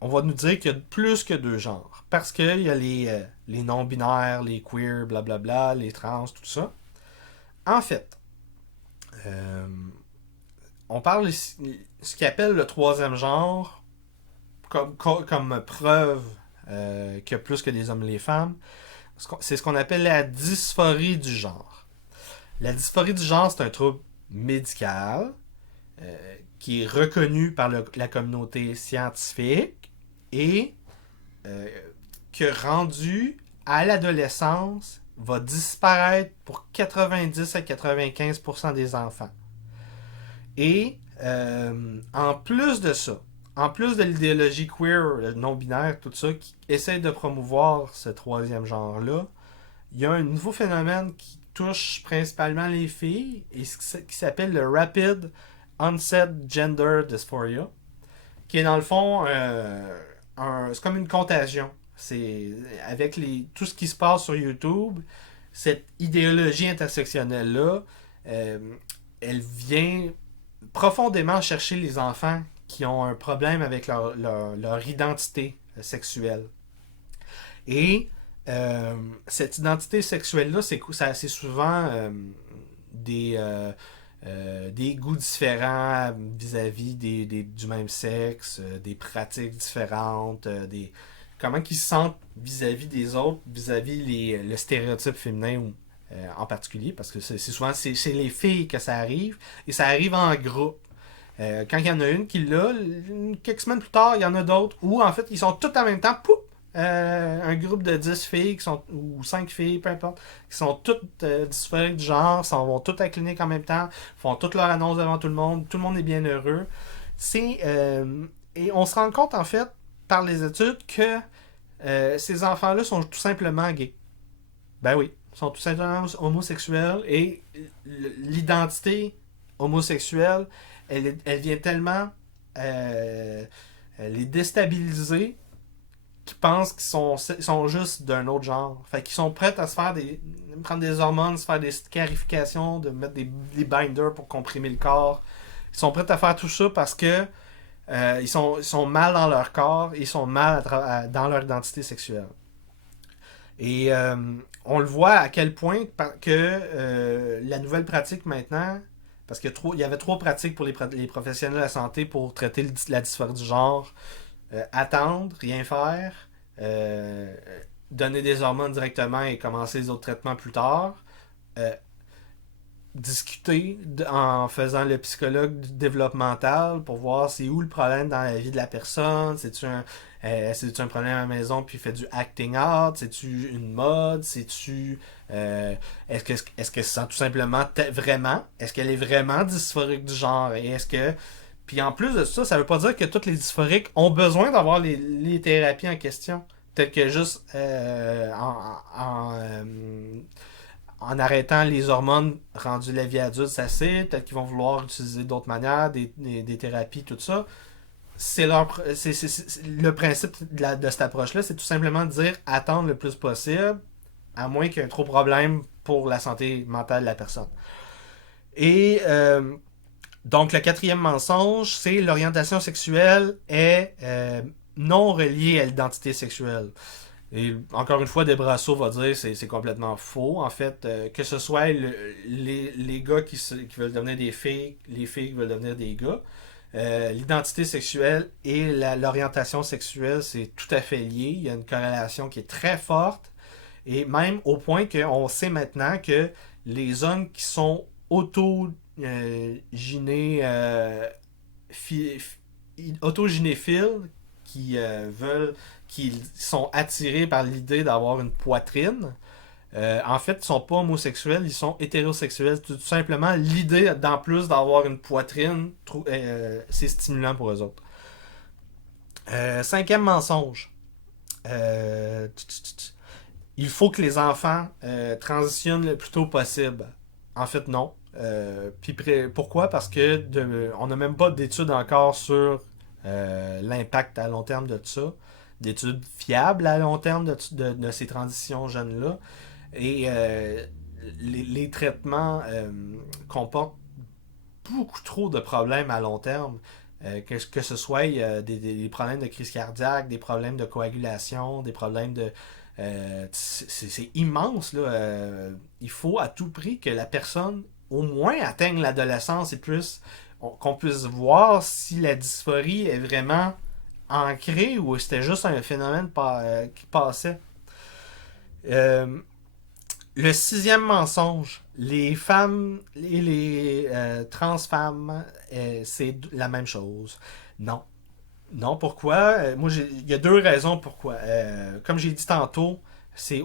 On va nous dire qu'il y a plus que deux genres. Parce qu'il y a les non-binaires, les queer, blablabla, les trans, tout ça. En fait, euh, on parle ici, ce qu'on appelle le troisième genre comme preuve qu'il y a plus que des hommes et les femmes. C'est ce qu'on appelle la dysphorie du genre. La dysphorie du genre, c'est un trouble médical qui est reconnu par la communauté scientifique et que rendu à l'adolescence va disparaître pour 90 à 95% des enfants. Et en plus de ça, en plus de l'idéologie queer, non-binaire, tout ça, qui essaie de promouvoir ce troisième genre-là, il y a un nouveau phénomène qui touche principalement les filles et qui s'appelle le Rapid Onset Gender Dysphoria, qui est dans le fond c'est comme une contagion. C'est avec tout ce qui se passe sur YouTube, cette idéologie intersectionnelle-là, euh, elle vient profondément chercher les enfants qui ont un problème avec leur identité sexuelle. Et cette identité sexuelle-là, c'est souvent des goûts différents vis-à-vis du même sexe, des pratiques différentes, comment ils se sentent vis-à-vis des autres, vis-à-vis le stéréotype féminin en particulier, parce que c'est souvent c'est chez les filles que ça arrive, et ça arrive en groupe. Quand il y en a une qui l'a, quelques semaines plus tard, il y en a d'autres, où en fait ils sont tous en même temps, pouf, un groupe de 10 filles ou 5 filles, peu importe, qui sont toutes dysphoriques du genre, vont toutes à la clinique en même temps, font toutes leur annonce devant tout le monde est bien heureux. Et on se rend compte en fait par les études que ces enfants-là sont tout simplement gays. Ben oui, ils sont tout simplement homosexuels et l'identité homosexuelle, elle vient tellement les déstabiliser qu'ils pensent qu'ils sont juste d'un autre genre. Fait qu'ils sont prêts à prendre des hormones, se faire des scarifications, de mettre des binders pour comprimer le corps. Ils sont prêts à faire tout ça parce que ils sont mal dans leur corps, ils sont mal dans leur identité sexuelle. Et on le voit à quel point que la nouvelle pratique maintenant, parce qu'il y avait trois pratiques pour les professionnels de la santé pour traiter la dysphorie du genre. Attendre, rien faire, euh, donner des hormones directement et commencer les autres traitements plus tard, euh, discuter en faisant le psychologue développemental pour voir c'est où le problème dans la vie de la personne, c'est-tu un problème à la maison puis il fait du acting out, c'est-tu une mode, c'est-tu est-ce que c'est tout simplement vraiment, est-ce qu'elle est vraiment dysphorique du genre et est-ce que puis en plus de ça, ça veut pas dire que tous les dysphoriques ont besoin d'avoir les thérapies en question. Peut-être que juste en arrêtant les hormones rendues la vie adulte, ça c'est. Peut-être qu'ils vont vouloir utiliser d'autres manières, des thérapies, tout ça. Le principe de cette approche-là, c'est tout simplement de dire attendre le plus possible, à moins qu'il y ait un trop problème pour la santé mentale de la personne. Et donc, le quatrième mensonge, c'est l'orientation sexuelle est non reliée à l'identité sexuelle. Et encore une fois, Desbrasseaux va dire que c'est complètement faux. En fait, que ce soit les gars qui veulent devenir des filles, les filles qui veulent devenir des gars, l'identité sexuelle et l'orientation sexuelle, c'est tout à fait lié. Il y a une corrélation qui est très forte. Et même au point qu'on sait maintenant que les hommes qui sont autogynéphiles, qui sont attirés par l'idée d'avoir une poitrine, En fait, ils sont pas homosexuels, ils sont hétérosexuels. Tout simplement, l'idée d'en plus d'avoir une poitrine, c'est stimulant pour eux autres. Cinquième mensonge. Euh, il faut que les enfants transitionnent le plus tôt possible. En fait, non. Pourquoi? Parce que on n'a même pas d'études encore sur l'impact à long terme de tout ça, d'études fiables à long terme de ces transitions jeunes-là. Et les traitements comportent beaucoup trop de problèmes à long terme. Que ce soit des problèmes de crise cardiaque, des problèmes de coagulation, des problèmes de... c'est immense, là. Il faut à tout prix que la personne, au moins, atteigne l'adolescence et qu'on puisse voir si la dysphorie est vraiment ancrée ou c'était juste un phénomène qui passait. Euh, le sixième mensonge, les femmes et les trans femmes, c'est la même chose. Non. Non, pourquoi? Il y a deux raisons pourquoi. Comme j'ai dit tantôt, c'est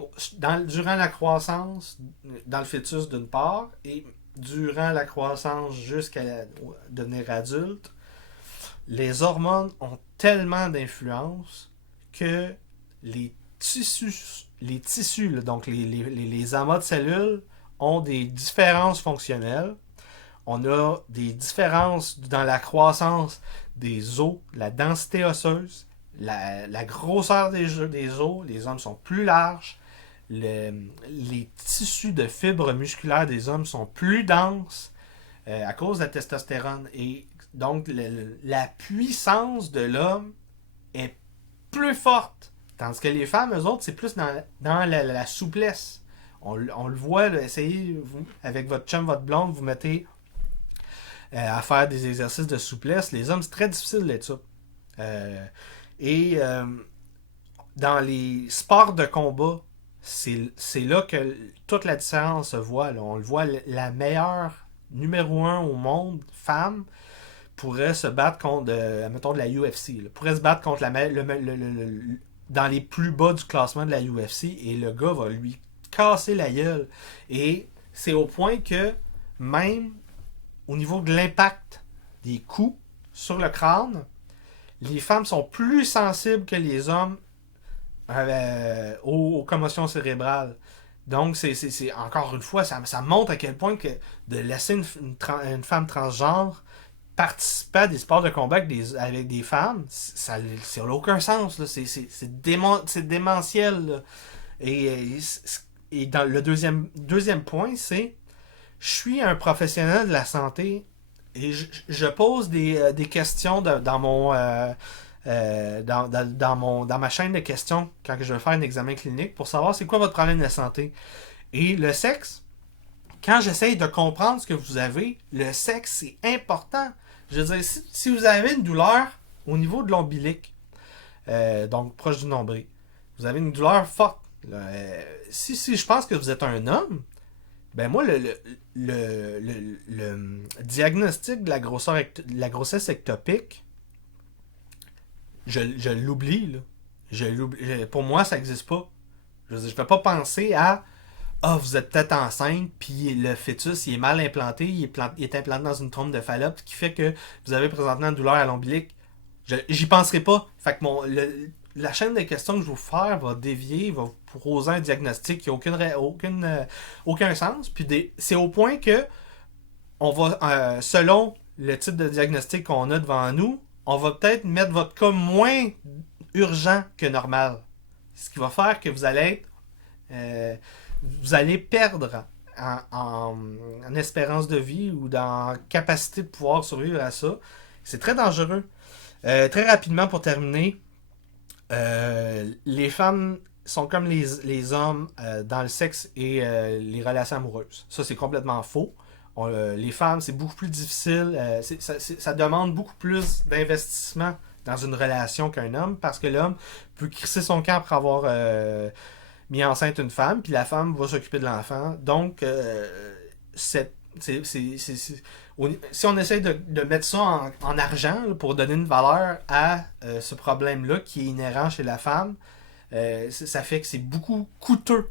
durant la croissance, dans le fœtus d'une part, et durant la croissance jusqu'à devenir adulte, les hormones ont tellement d'influence que les tissus là, donc les amas de cellules, ont des différences fonctionnelles. On a des différences dans la croissance des os, la densité osseuse, la grosseur des os. Les hommes sont plus larges. Les tissus de fibres musculaires des hommes sont plus denses à cause de la testostérone. Et donc, la puissance de l'homme est plus forte. Tandis que les femmes, eux autres, c'est plus dans la souplesse. On le voit, là, essayez, vous, avec votre chum, votre blonde, vous mettez à faire des exercices de souplesse. Les hommes, c'est très difficile d'être souple. Et dans les sports de combat, c'est là que toute la différence se voit. Là. On le voit, la meilleure numéro 1 au monde, femme, pourrait se battre contre, mettons, de la UFC. Là. Pourrait se battre contre dans les plus bas du classement de la UFC et le gars va lui casser la gueule. Et c'est au point que même au niveau de l'impact des coups sur le crâne, les femmes sont plus sensibles que les hommes aux commotions cérébrales. Donc, c'est encore une fois, ça montre à quel point que de laisser une femme transgenre participer à des sports de combat avec des femmes, ça n'a aucun sens. Là. C'est démentiel. Là. Et dans le deuxième point, c'est je suis un professionnel de la santé et je pose des questions dans ma chaîne de questions quand je vais faire un examen clinique pour savoir c'est quoi votre problème de santé. Et le sexe, quand j'essaye de comprendre ce que vous avez, le sexe, c'est important. Je veux dire, si vous avez une douleur au niveau de l'ombilic, donc proche du nombril, vous avez une douleur forte. Si je pense que vous êtes un homme, ben moi, le diagnostic de la grossesse ectopique, je l'oublie. Là. Pour moi, ça n'existe pas. Je ne vais pas penser à vous êtes peut-être enceinte, puis le fœtus il est mal implanté, il est implanté dans une trompe de Fallope, ce qui fait que vous avez présentement une douleur à l'ombilic. J'y penserai pas. Fait que la chaîne de questions que je vais vous faire va dévier, va vous poser un diagnostic qui n'a aucun sens. Puis c'est au point que on va, selon le type de diagnostic qu'on a devant nous, on va peut-être mettre votre cas moins urgent que normal. Ce qui va faire que vous allez perdre en espérance de vie ou dans capacité de pouvoir survivre à ça. C'est très dangereux. Très rapidement pour terminer, les femmes sont comme les hommes dans le sexe et les relations amoureuses. Ça, c'est complètement faux. Les femmes, c'est beaucoup plus difficile. Ça demande beaucoup plus d'investissement dans une relation qu'un homme parce que l'homme peut crisser son camp après avoir mis enceinte une femme, puis la femme va s'occuper de l'enfant. Donc, si on essaie de mettre ça en argent là, pour donner une valeur à ce problème-là qui est inhérent chez la femme, ça fait que c'est beaucoup coûteux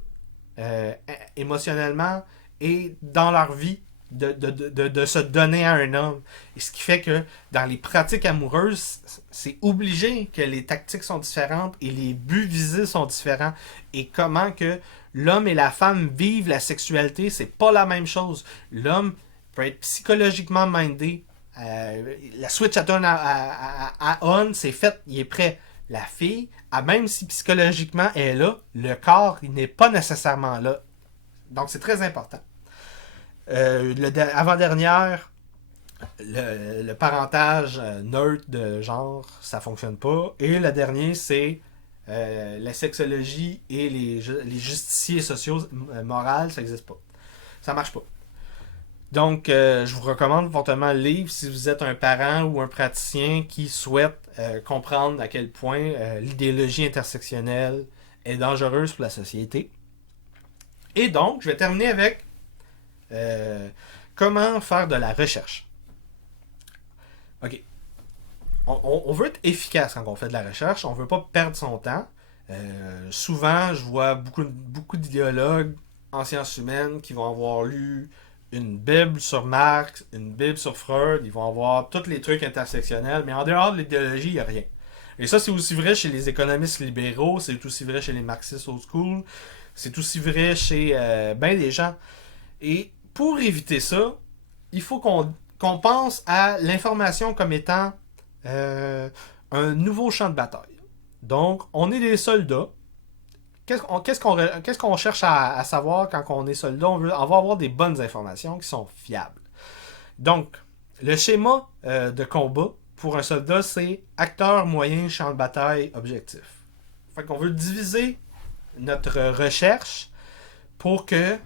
émotionnellement et dans leur vie de se donner à un homme. Et ce qui fait que dans les pratiques amoureuses, c'est obligé que les tactiques sont différentes et les buts visés sont différents. Et comment que l'homme et la femme vivent la sexualité, c'est pas la même chose. L'homme peut être psychologiquement mindé. La switch à turn à on, c'est fait, il est prêt. La fille, même si psychologiquement elle est là, le corps, il n'est pas nécessairement là. Donc c'est très important. Avant-dernière, le parentage neutre de genre, ça fonctionne pas. Et le dernier, c'est la sexologie et les justiciers sociaux moraux, ça n'existe pas. Ça marche pas. Donc, je vous recommande fortement le livre si vous êtes un parent ou un praticien qui souhaite comprendre à quel point l'idéologie intersectionnelle est dangereuse pour la société. Et donc, je vais terminer avec comment faire de la recherche. OK. On veut être efficace quand on fait de la recherche. On veut pas perdre son temps. Souvent, je vois beaucoup d'idéologues en sciences humaines qui vont avoir lu une Bible sur Marx, une Bible sur Freud. Ils vont avoir tous les trucs intersectionnels. Mais en dehors de l'idéologie, il n'y a rien. Et ça, c'est aussi vrai chez les économistes libéraux. C'est aussi vrai chez les marxistes old school. C'est aussi vrai chez ben des gens. Et pour éviter ça, il faut qu'on pense à l'information comme étant un nouveau champ de bataille. Donc, on est des soldats. Qu'est-ce qu'on cherche à savoir quand on est soldat? On va avoir des bonnes informations qui sont fiables. Donc, le schéma de combat pour un soldat, c'est acteur, moyen, champ de bataille, objectif. Fait qu'on veut diviser notre recherche pour que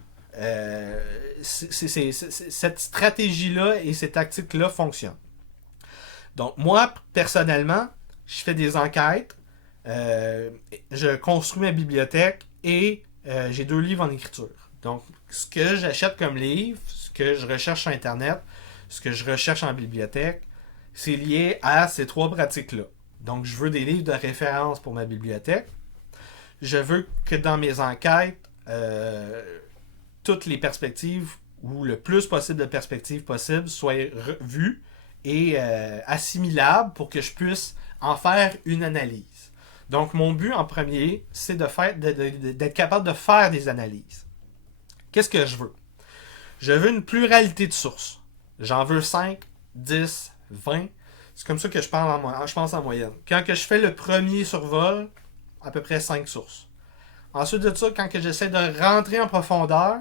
cette stratégie-là et ces tactiques-là fonctionnent. Donc, moi, personnellement, je fais des enquêtes, je construis ma bibliothèque et j'ai 2 livres en écriture. Donc, ce que j'achète comme livre, ce que je recherche sur Internet, ce que je recherche en bibliothèque, c'est lié à ces 3 pratiques-là. Donc, je veux des livres de référence pour ma bibliothèque. Je veux que dans mes enquêtes, toutes les perspectives, ou le plus possible de perspectives possibles, soient vues et assimilables pour que je puisse en faire une analyse. Donc, mon but en premier, c'est d'être capable de faire des analyses. Qu'est-ce que je veux? Je veux une pluralité de sources. J'en veux 5, 10, 20. C'est comme ça que je pense en moyenne. Quand que je fais le premier survol, à peu près 5 sources. Ensuite de ça, quand que j'essaie de rentrer en profondeur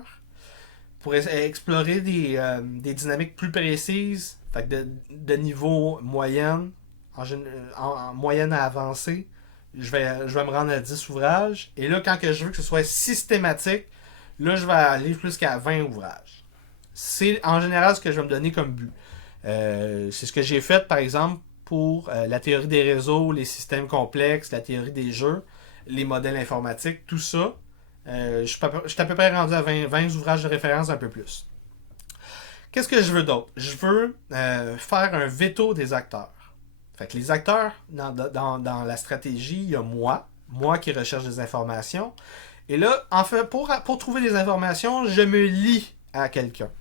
pour explorer des dynamiques plus précises, fait que de niveau moyenne, en moyenne à avancée, je vais me rendre à 10 ouvrages. Et là, quand que je veux que ce soit systématique, là, je vais aller jusqu'à 20 ouvrages. C'est en général ce que je vais me donner comme but. C'est ce que j'ai fait, par exemple, pour la théorie des réseaux, les systèmes complexes, la théorie des jeux, les modèles informatiques, tout ça. Je suis à peu près rendu à 20 ouvrages de référence, un peu plus. Qu'est-ce que je veux d'autre? Je veux faire un veto des acteurs. Fait que les acteurs, dans la stratégie, il y a moi qui recherche des informations. Et là, en fait, pour trouver des informations, je me lie à quelqu'un.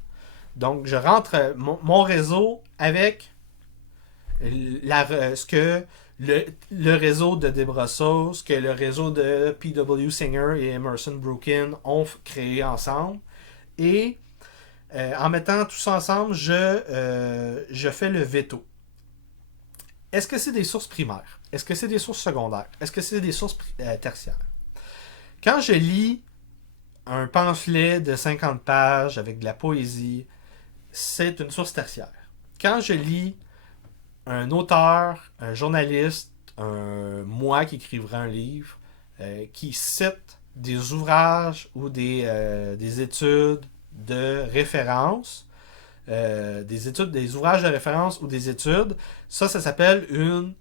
Donc, je rentre mon réseau avec ce que le réseau de Desbrosseaux, ce que le réseau de P.W. Singer et Emerson Brookin ont créé ensemble. Et en mettant tout ça ensemble, je fais le veto. Est-ce que c'est des sources primaires? Est-ce que c'est des sources secondaires? Est-ce que c'est des sources tertiaires? Quand je lis un pamphlet de 50 pages avec de la poésie, c'est une source tertiaire. Quand je lis un auteur, un journaliste, moi qui écrivrai un livre, qui cite des ouvrages ou des études de référence, des ouvrages de référence ou des études, ça s'appelle une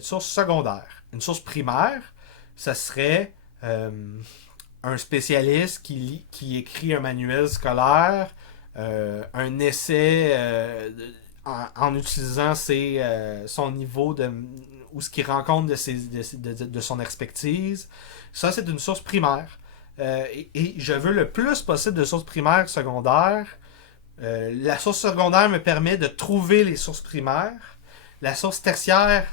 source secondaire. Une source primaire, ça serait un spécialiste qui écrit un manuel scolaire, un essai en utilisant son niveau ou ce qu'il rencontre de son expertise. Ça, c'est une source primaire. et je veux le plus possible de sources primaires, secondaires. La source secondaire me permet de trouver les sources primaires. La source tertiaire,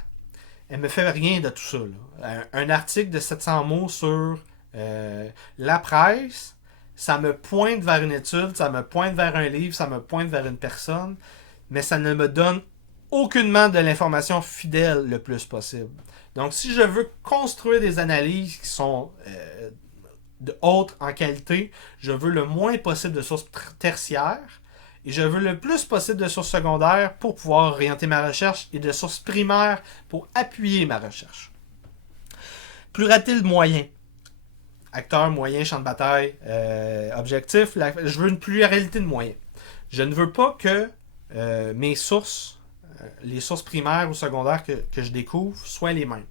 elle me fait rien de tout ça. Là. Un article de 700 mots sur la presse, ça me pointe vers une étude, ça me pointe vers un livre, ça me pointe vers une personne, mais ça ne me donne aucunement de l'information fidèle le plus possible. Donc, si je veux construire des analyses qui sont de haute en qualité, je veux le moins possible de sources tertiaires et je veux le plus possible de sources secondaires pour pouvoir orienter ma recherche et de sources primaires pour appuyer ma recherche. Pluralité de moyens. Acteur, moyen, champ de bataille, objectif. Je veux une pluralité de moyens. Je ne veux pas que mes sources, les sources primaires ou secondaires que je découvre, soient les mêmes.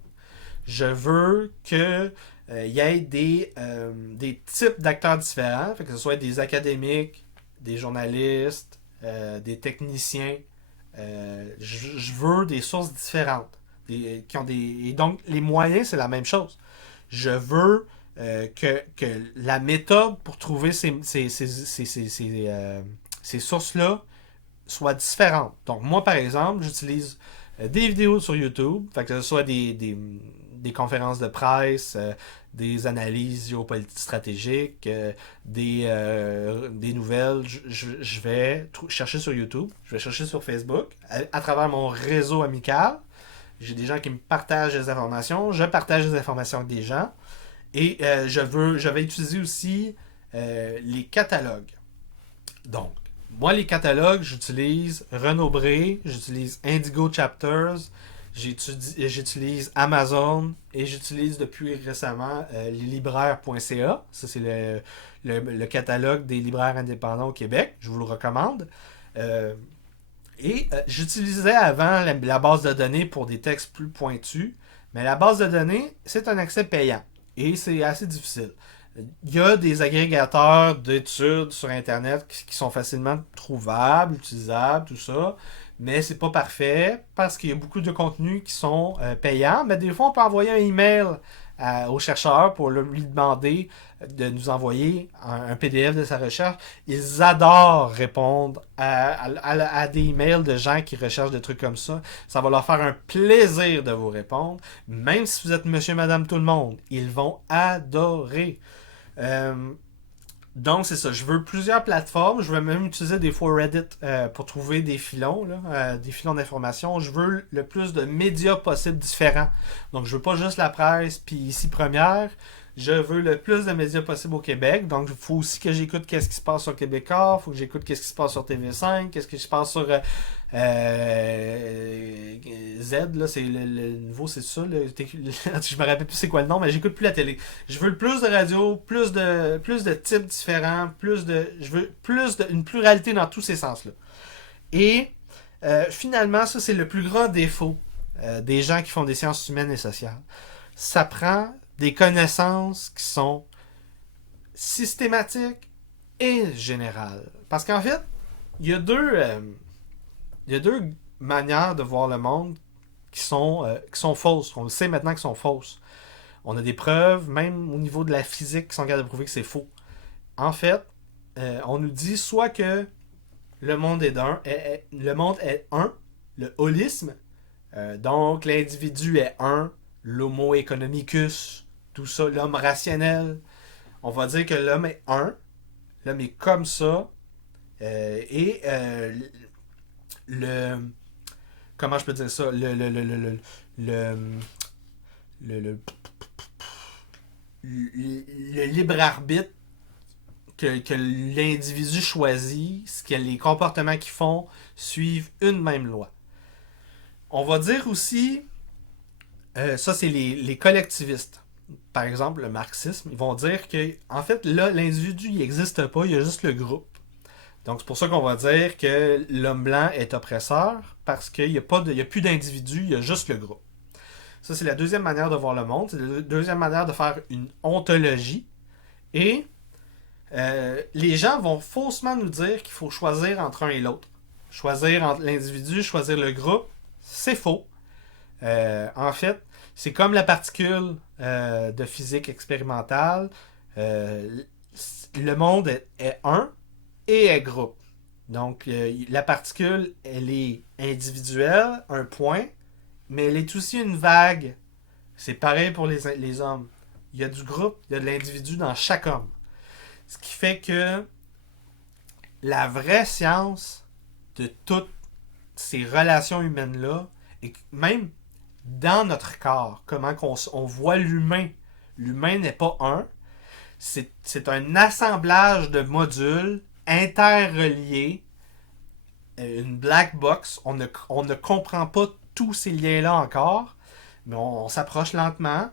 Je veux que y ait des types d'acteurs différents, que ce soit des académiques, des journalistes, des techniciens. Je veux des sources différentes. Et donc, les moyens, c'est la même chose. Je veux que la méthode pour trouver ces sources-là soit différente. Donc, moi, par exemple, j'utilise des vidéos sur YouTube, que ce soit des conférences de presse, des analyses géopolitiques stratégiques, des nouvelles. Je vais chercher sur YouTube, je vais chercher sur Facebook, à travers mon réseau amical. J'ai des gens qui me partagent des informations, je partage des informations avec des gens, et je vais utiliser aussi les catalogues. Donc, moi, les catalogues, j'utilise Renaud Bré, j'utilise Indigo Chapters, j'utilise Amazon et j'utilise depuis récemment leslibraires.ca. Ça, c'est le catalogue des libraires indépendants au Québec. Je vous le recommande. J'utilisais avant la base de données pour des textes plus pointus, mais la base de données, c'est un accès payant et c'est assez difficile. Il y a des agrégateurs d'études sur Internet qui sont facilement trouvables, utilisables, tout ça. Mais c'est pas parfait parce qu'il y a beaucoup de contenus qui sont payants. Mais des fois, on peut envoyer un email au chercheur pour lui demander de nous envoyer un PDF de sa recherche. Ils adorent répondre à des emails de gens qui recherchent des trucs comme ça. Ça va leur faire un plaisir de vous répondre. Même si vous êtes monsieur, madame, tout le monde, ils vont adorer. Donc, c'est ça. Je veux plusieurs plateformes. Je veux même utiliser des fois Reddit pour trouver des filons, des filons d'information. Je veux le plus de médias possibles différents. Donc, je veux pas juste la presse, puis ici première. Je veux le plus de médias possible au Québec. Donc, il faut aussi que j'écoute qu'est-ce qui se passe sur Québécois. Il faut que j'écoute qu'est-ce qui se passe sur TV5. Qu'est-ce qui se passe sur Z. Là, c'est le nouveau, c'est ça. Je me rappelle plus c'est quoi le nom, mais j'écoute plus la télé. Je veux plus de radio, plus de types différents, je veux une pluralité dans tous ces sens-là. Et finalement, ça, c'est le plus grand défaut des gens qui font des sciences humaines et sociales. Ça prend des connaissances qui sont systématiques et générales. Parce qu'en fait, il y a deux manières de voir le monde qui sont fausses. On le sait maintenant qu'elles sont fausses. On a des preuves, même au niveau de la physique, qui sont capables de prouver que c'est faux. En fait, on nous dit soit que le monde est un, le holisme, donc l'individu est un, l'homo economicus, tout ça, l'homme rationnel. On va dire que l'homme est un, l'homme est comme ça, comment je peux dire ça, le libre arbitre que l'individu choisit, ce que les comportements qu'ils font suivent une même loi. On va dire aussi, ça c'est les collectivistes. Par exemple, le marxisme, ils vont dire que, en fait, là, l'individu, il n'existe pas, il y a juste le groupe. Donc, c'est pour ça qu'on va dire que l'homme blanc est oppresseur, parce qu'il n'y a plus d'individu, il y a juste le groupe. Ça, c'est la deuxième manière de voir le monde. C'est la deuxième manière de faire une ontologie. Et les gens vont faussement nous dire qu'il faut choisir entre un et l'autre. Choisir entre l'individu, choisir le groupe, c'est faux. En fait, c'est comme la particule de physique expérimentale. Euh, le monde est un et est groupe. Donc, la particule, elle est individuelle, un point, mais elle est aussi une vague. C'est pareil pour les hommes. Il y a du groupe, il y a de l'individu dans chaque homme. Ce qui fait que la vraie science de toutes ces relations humaines-là, et même dans notre corps, comment on voit l'humain. L'humain n'est pas un, c'est un assemblage de modules interreliés, une black box. On ne comprend pas tous ces liens-là encore, mais on s'approche lentement.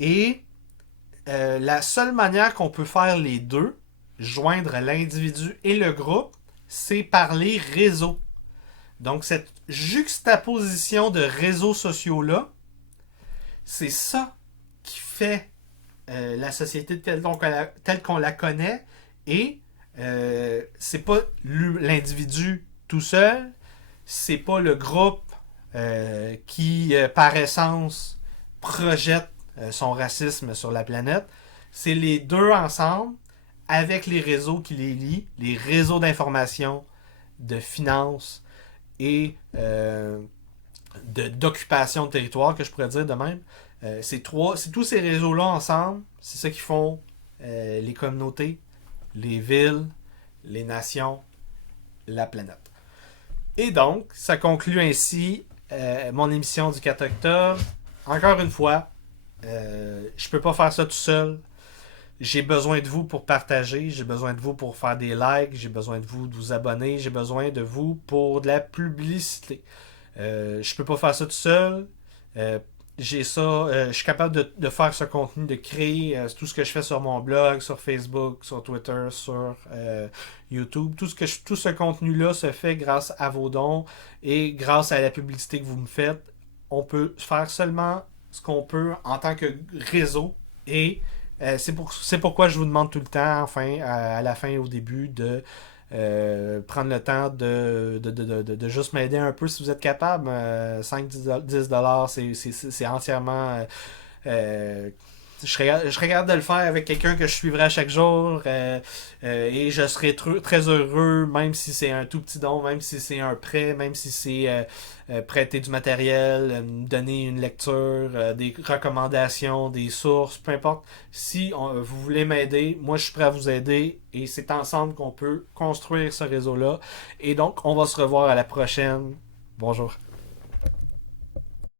Et la seule manière qu'on peut faire les deux, joindre l'individu et le groupe, c'est par les réseaux. Donc cette juxtaposition de réseaux sociaux-là, c'est ça qui fait la société telle qu'on la connaît. Et c'est pas l'individu tout seul, c'est pas le groupe qui, par essence, projette son racisme sur la planète. C'est les deux ensemble, avec les réseaux qui les lient, les réseaux d'information, de finances et d'occupation de territoire, que je pourrais dire de même. C'est tous ces réseaux-là ensemble, c'est ça qui font les communautés, les villes, les nations, la planète. Et donc, ça conclut ainsi mon émission du 4 octobre. Encore une fois, je peux pas faire ça tout seul. J'ai besoin de vous pour partager, j'ai besoin de vous pour faire des likes, j'ai besoin de vous abonner, j'ai besoin de vous pour de la publicité. Je peux pas faire ça tout seul. Je suis capable de faire ce contenu, de créer tout ce que je fais sur mon blog, sur Facebook, sur Twitter, sur YouTube. Tout ce contenu-là se fait grâce à vos dons et grâce à la publicité que vous me faites. On peut faire seulement ce qu'on peut en tant que réseau et c'est pourquoi je vous demande tout le temps, enfin, à la fin et au début, de prendre le temps de juste m'aider un peu si vous êtes capable. 5-10$, c'est entièrement... je serais capable de le faire avec quelqu'un que je suivrai à chaque jour et je serais très heureux, même si c'est un tout petit don, même si c'est un prêt, même si c'est prêter du matériel, donner une lecture, des recommandations, des sources, peu importe. Si vous voulez m'aider, moi je suis prêt à vous aider et c'est ensemble qu'on peut construire ce réseau-là. Et donc, on va se revoir à la prochaine. Bonjour.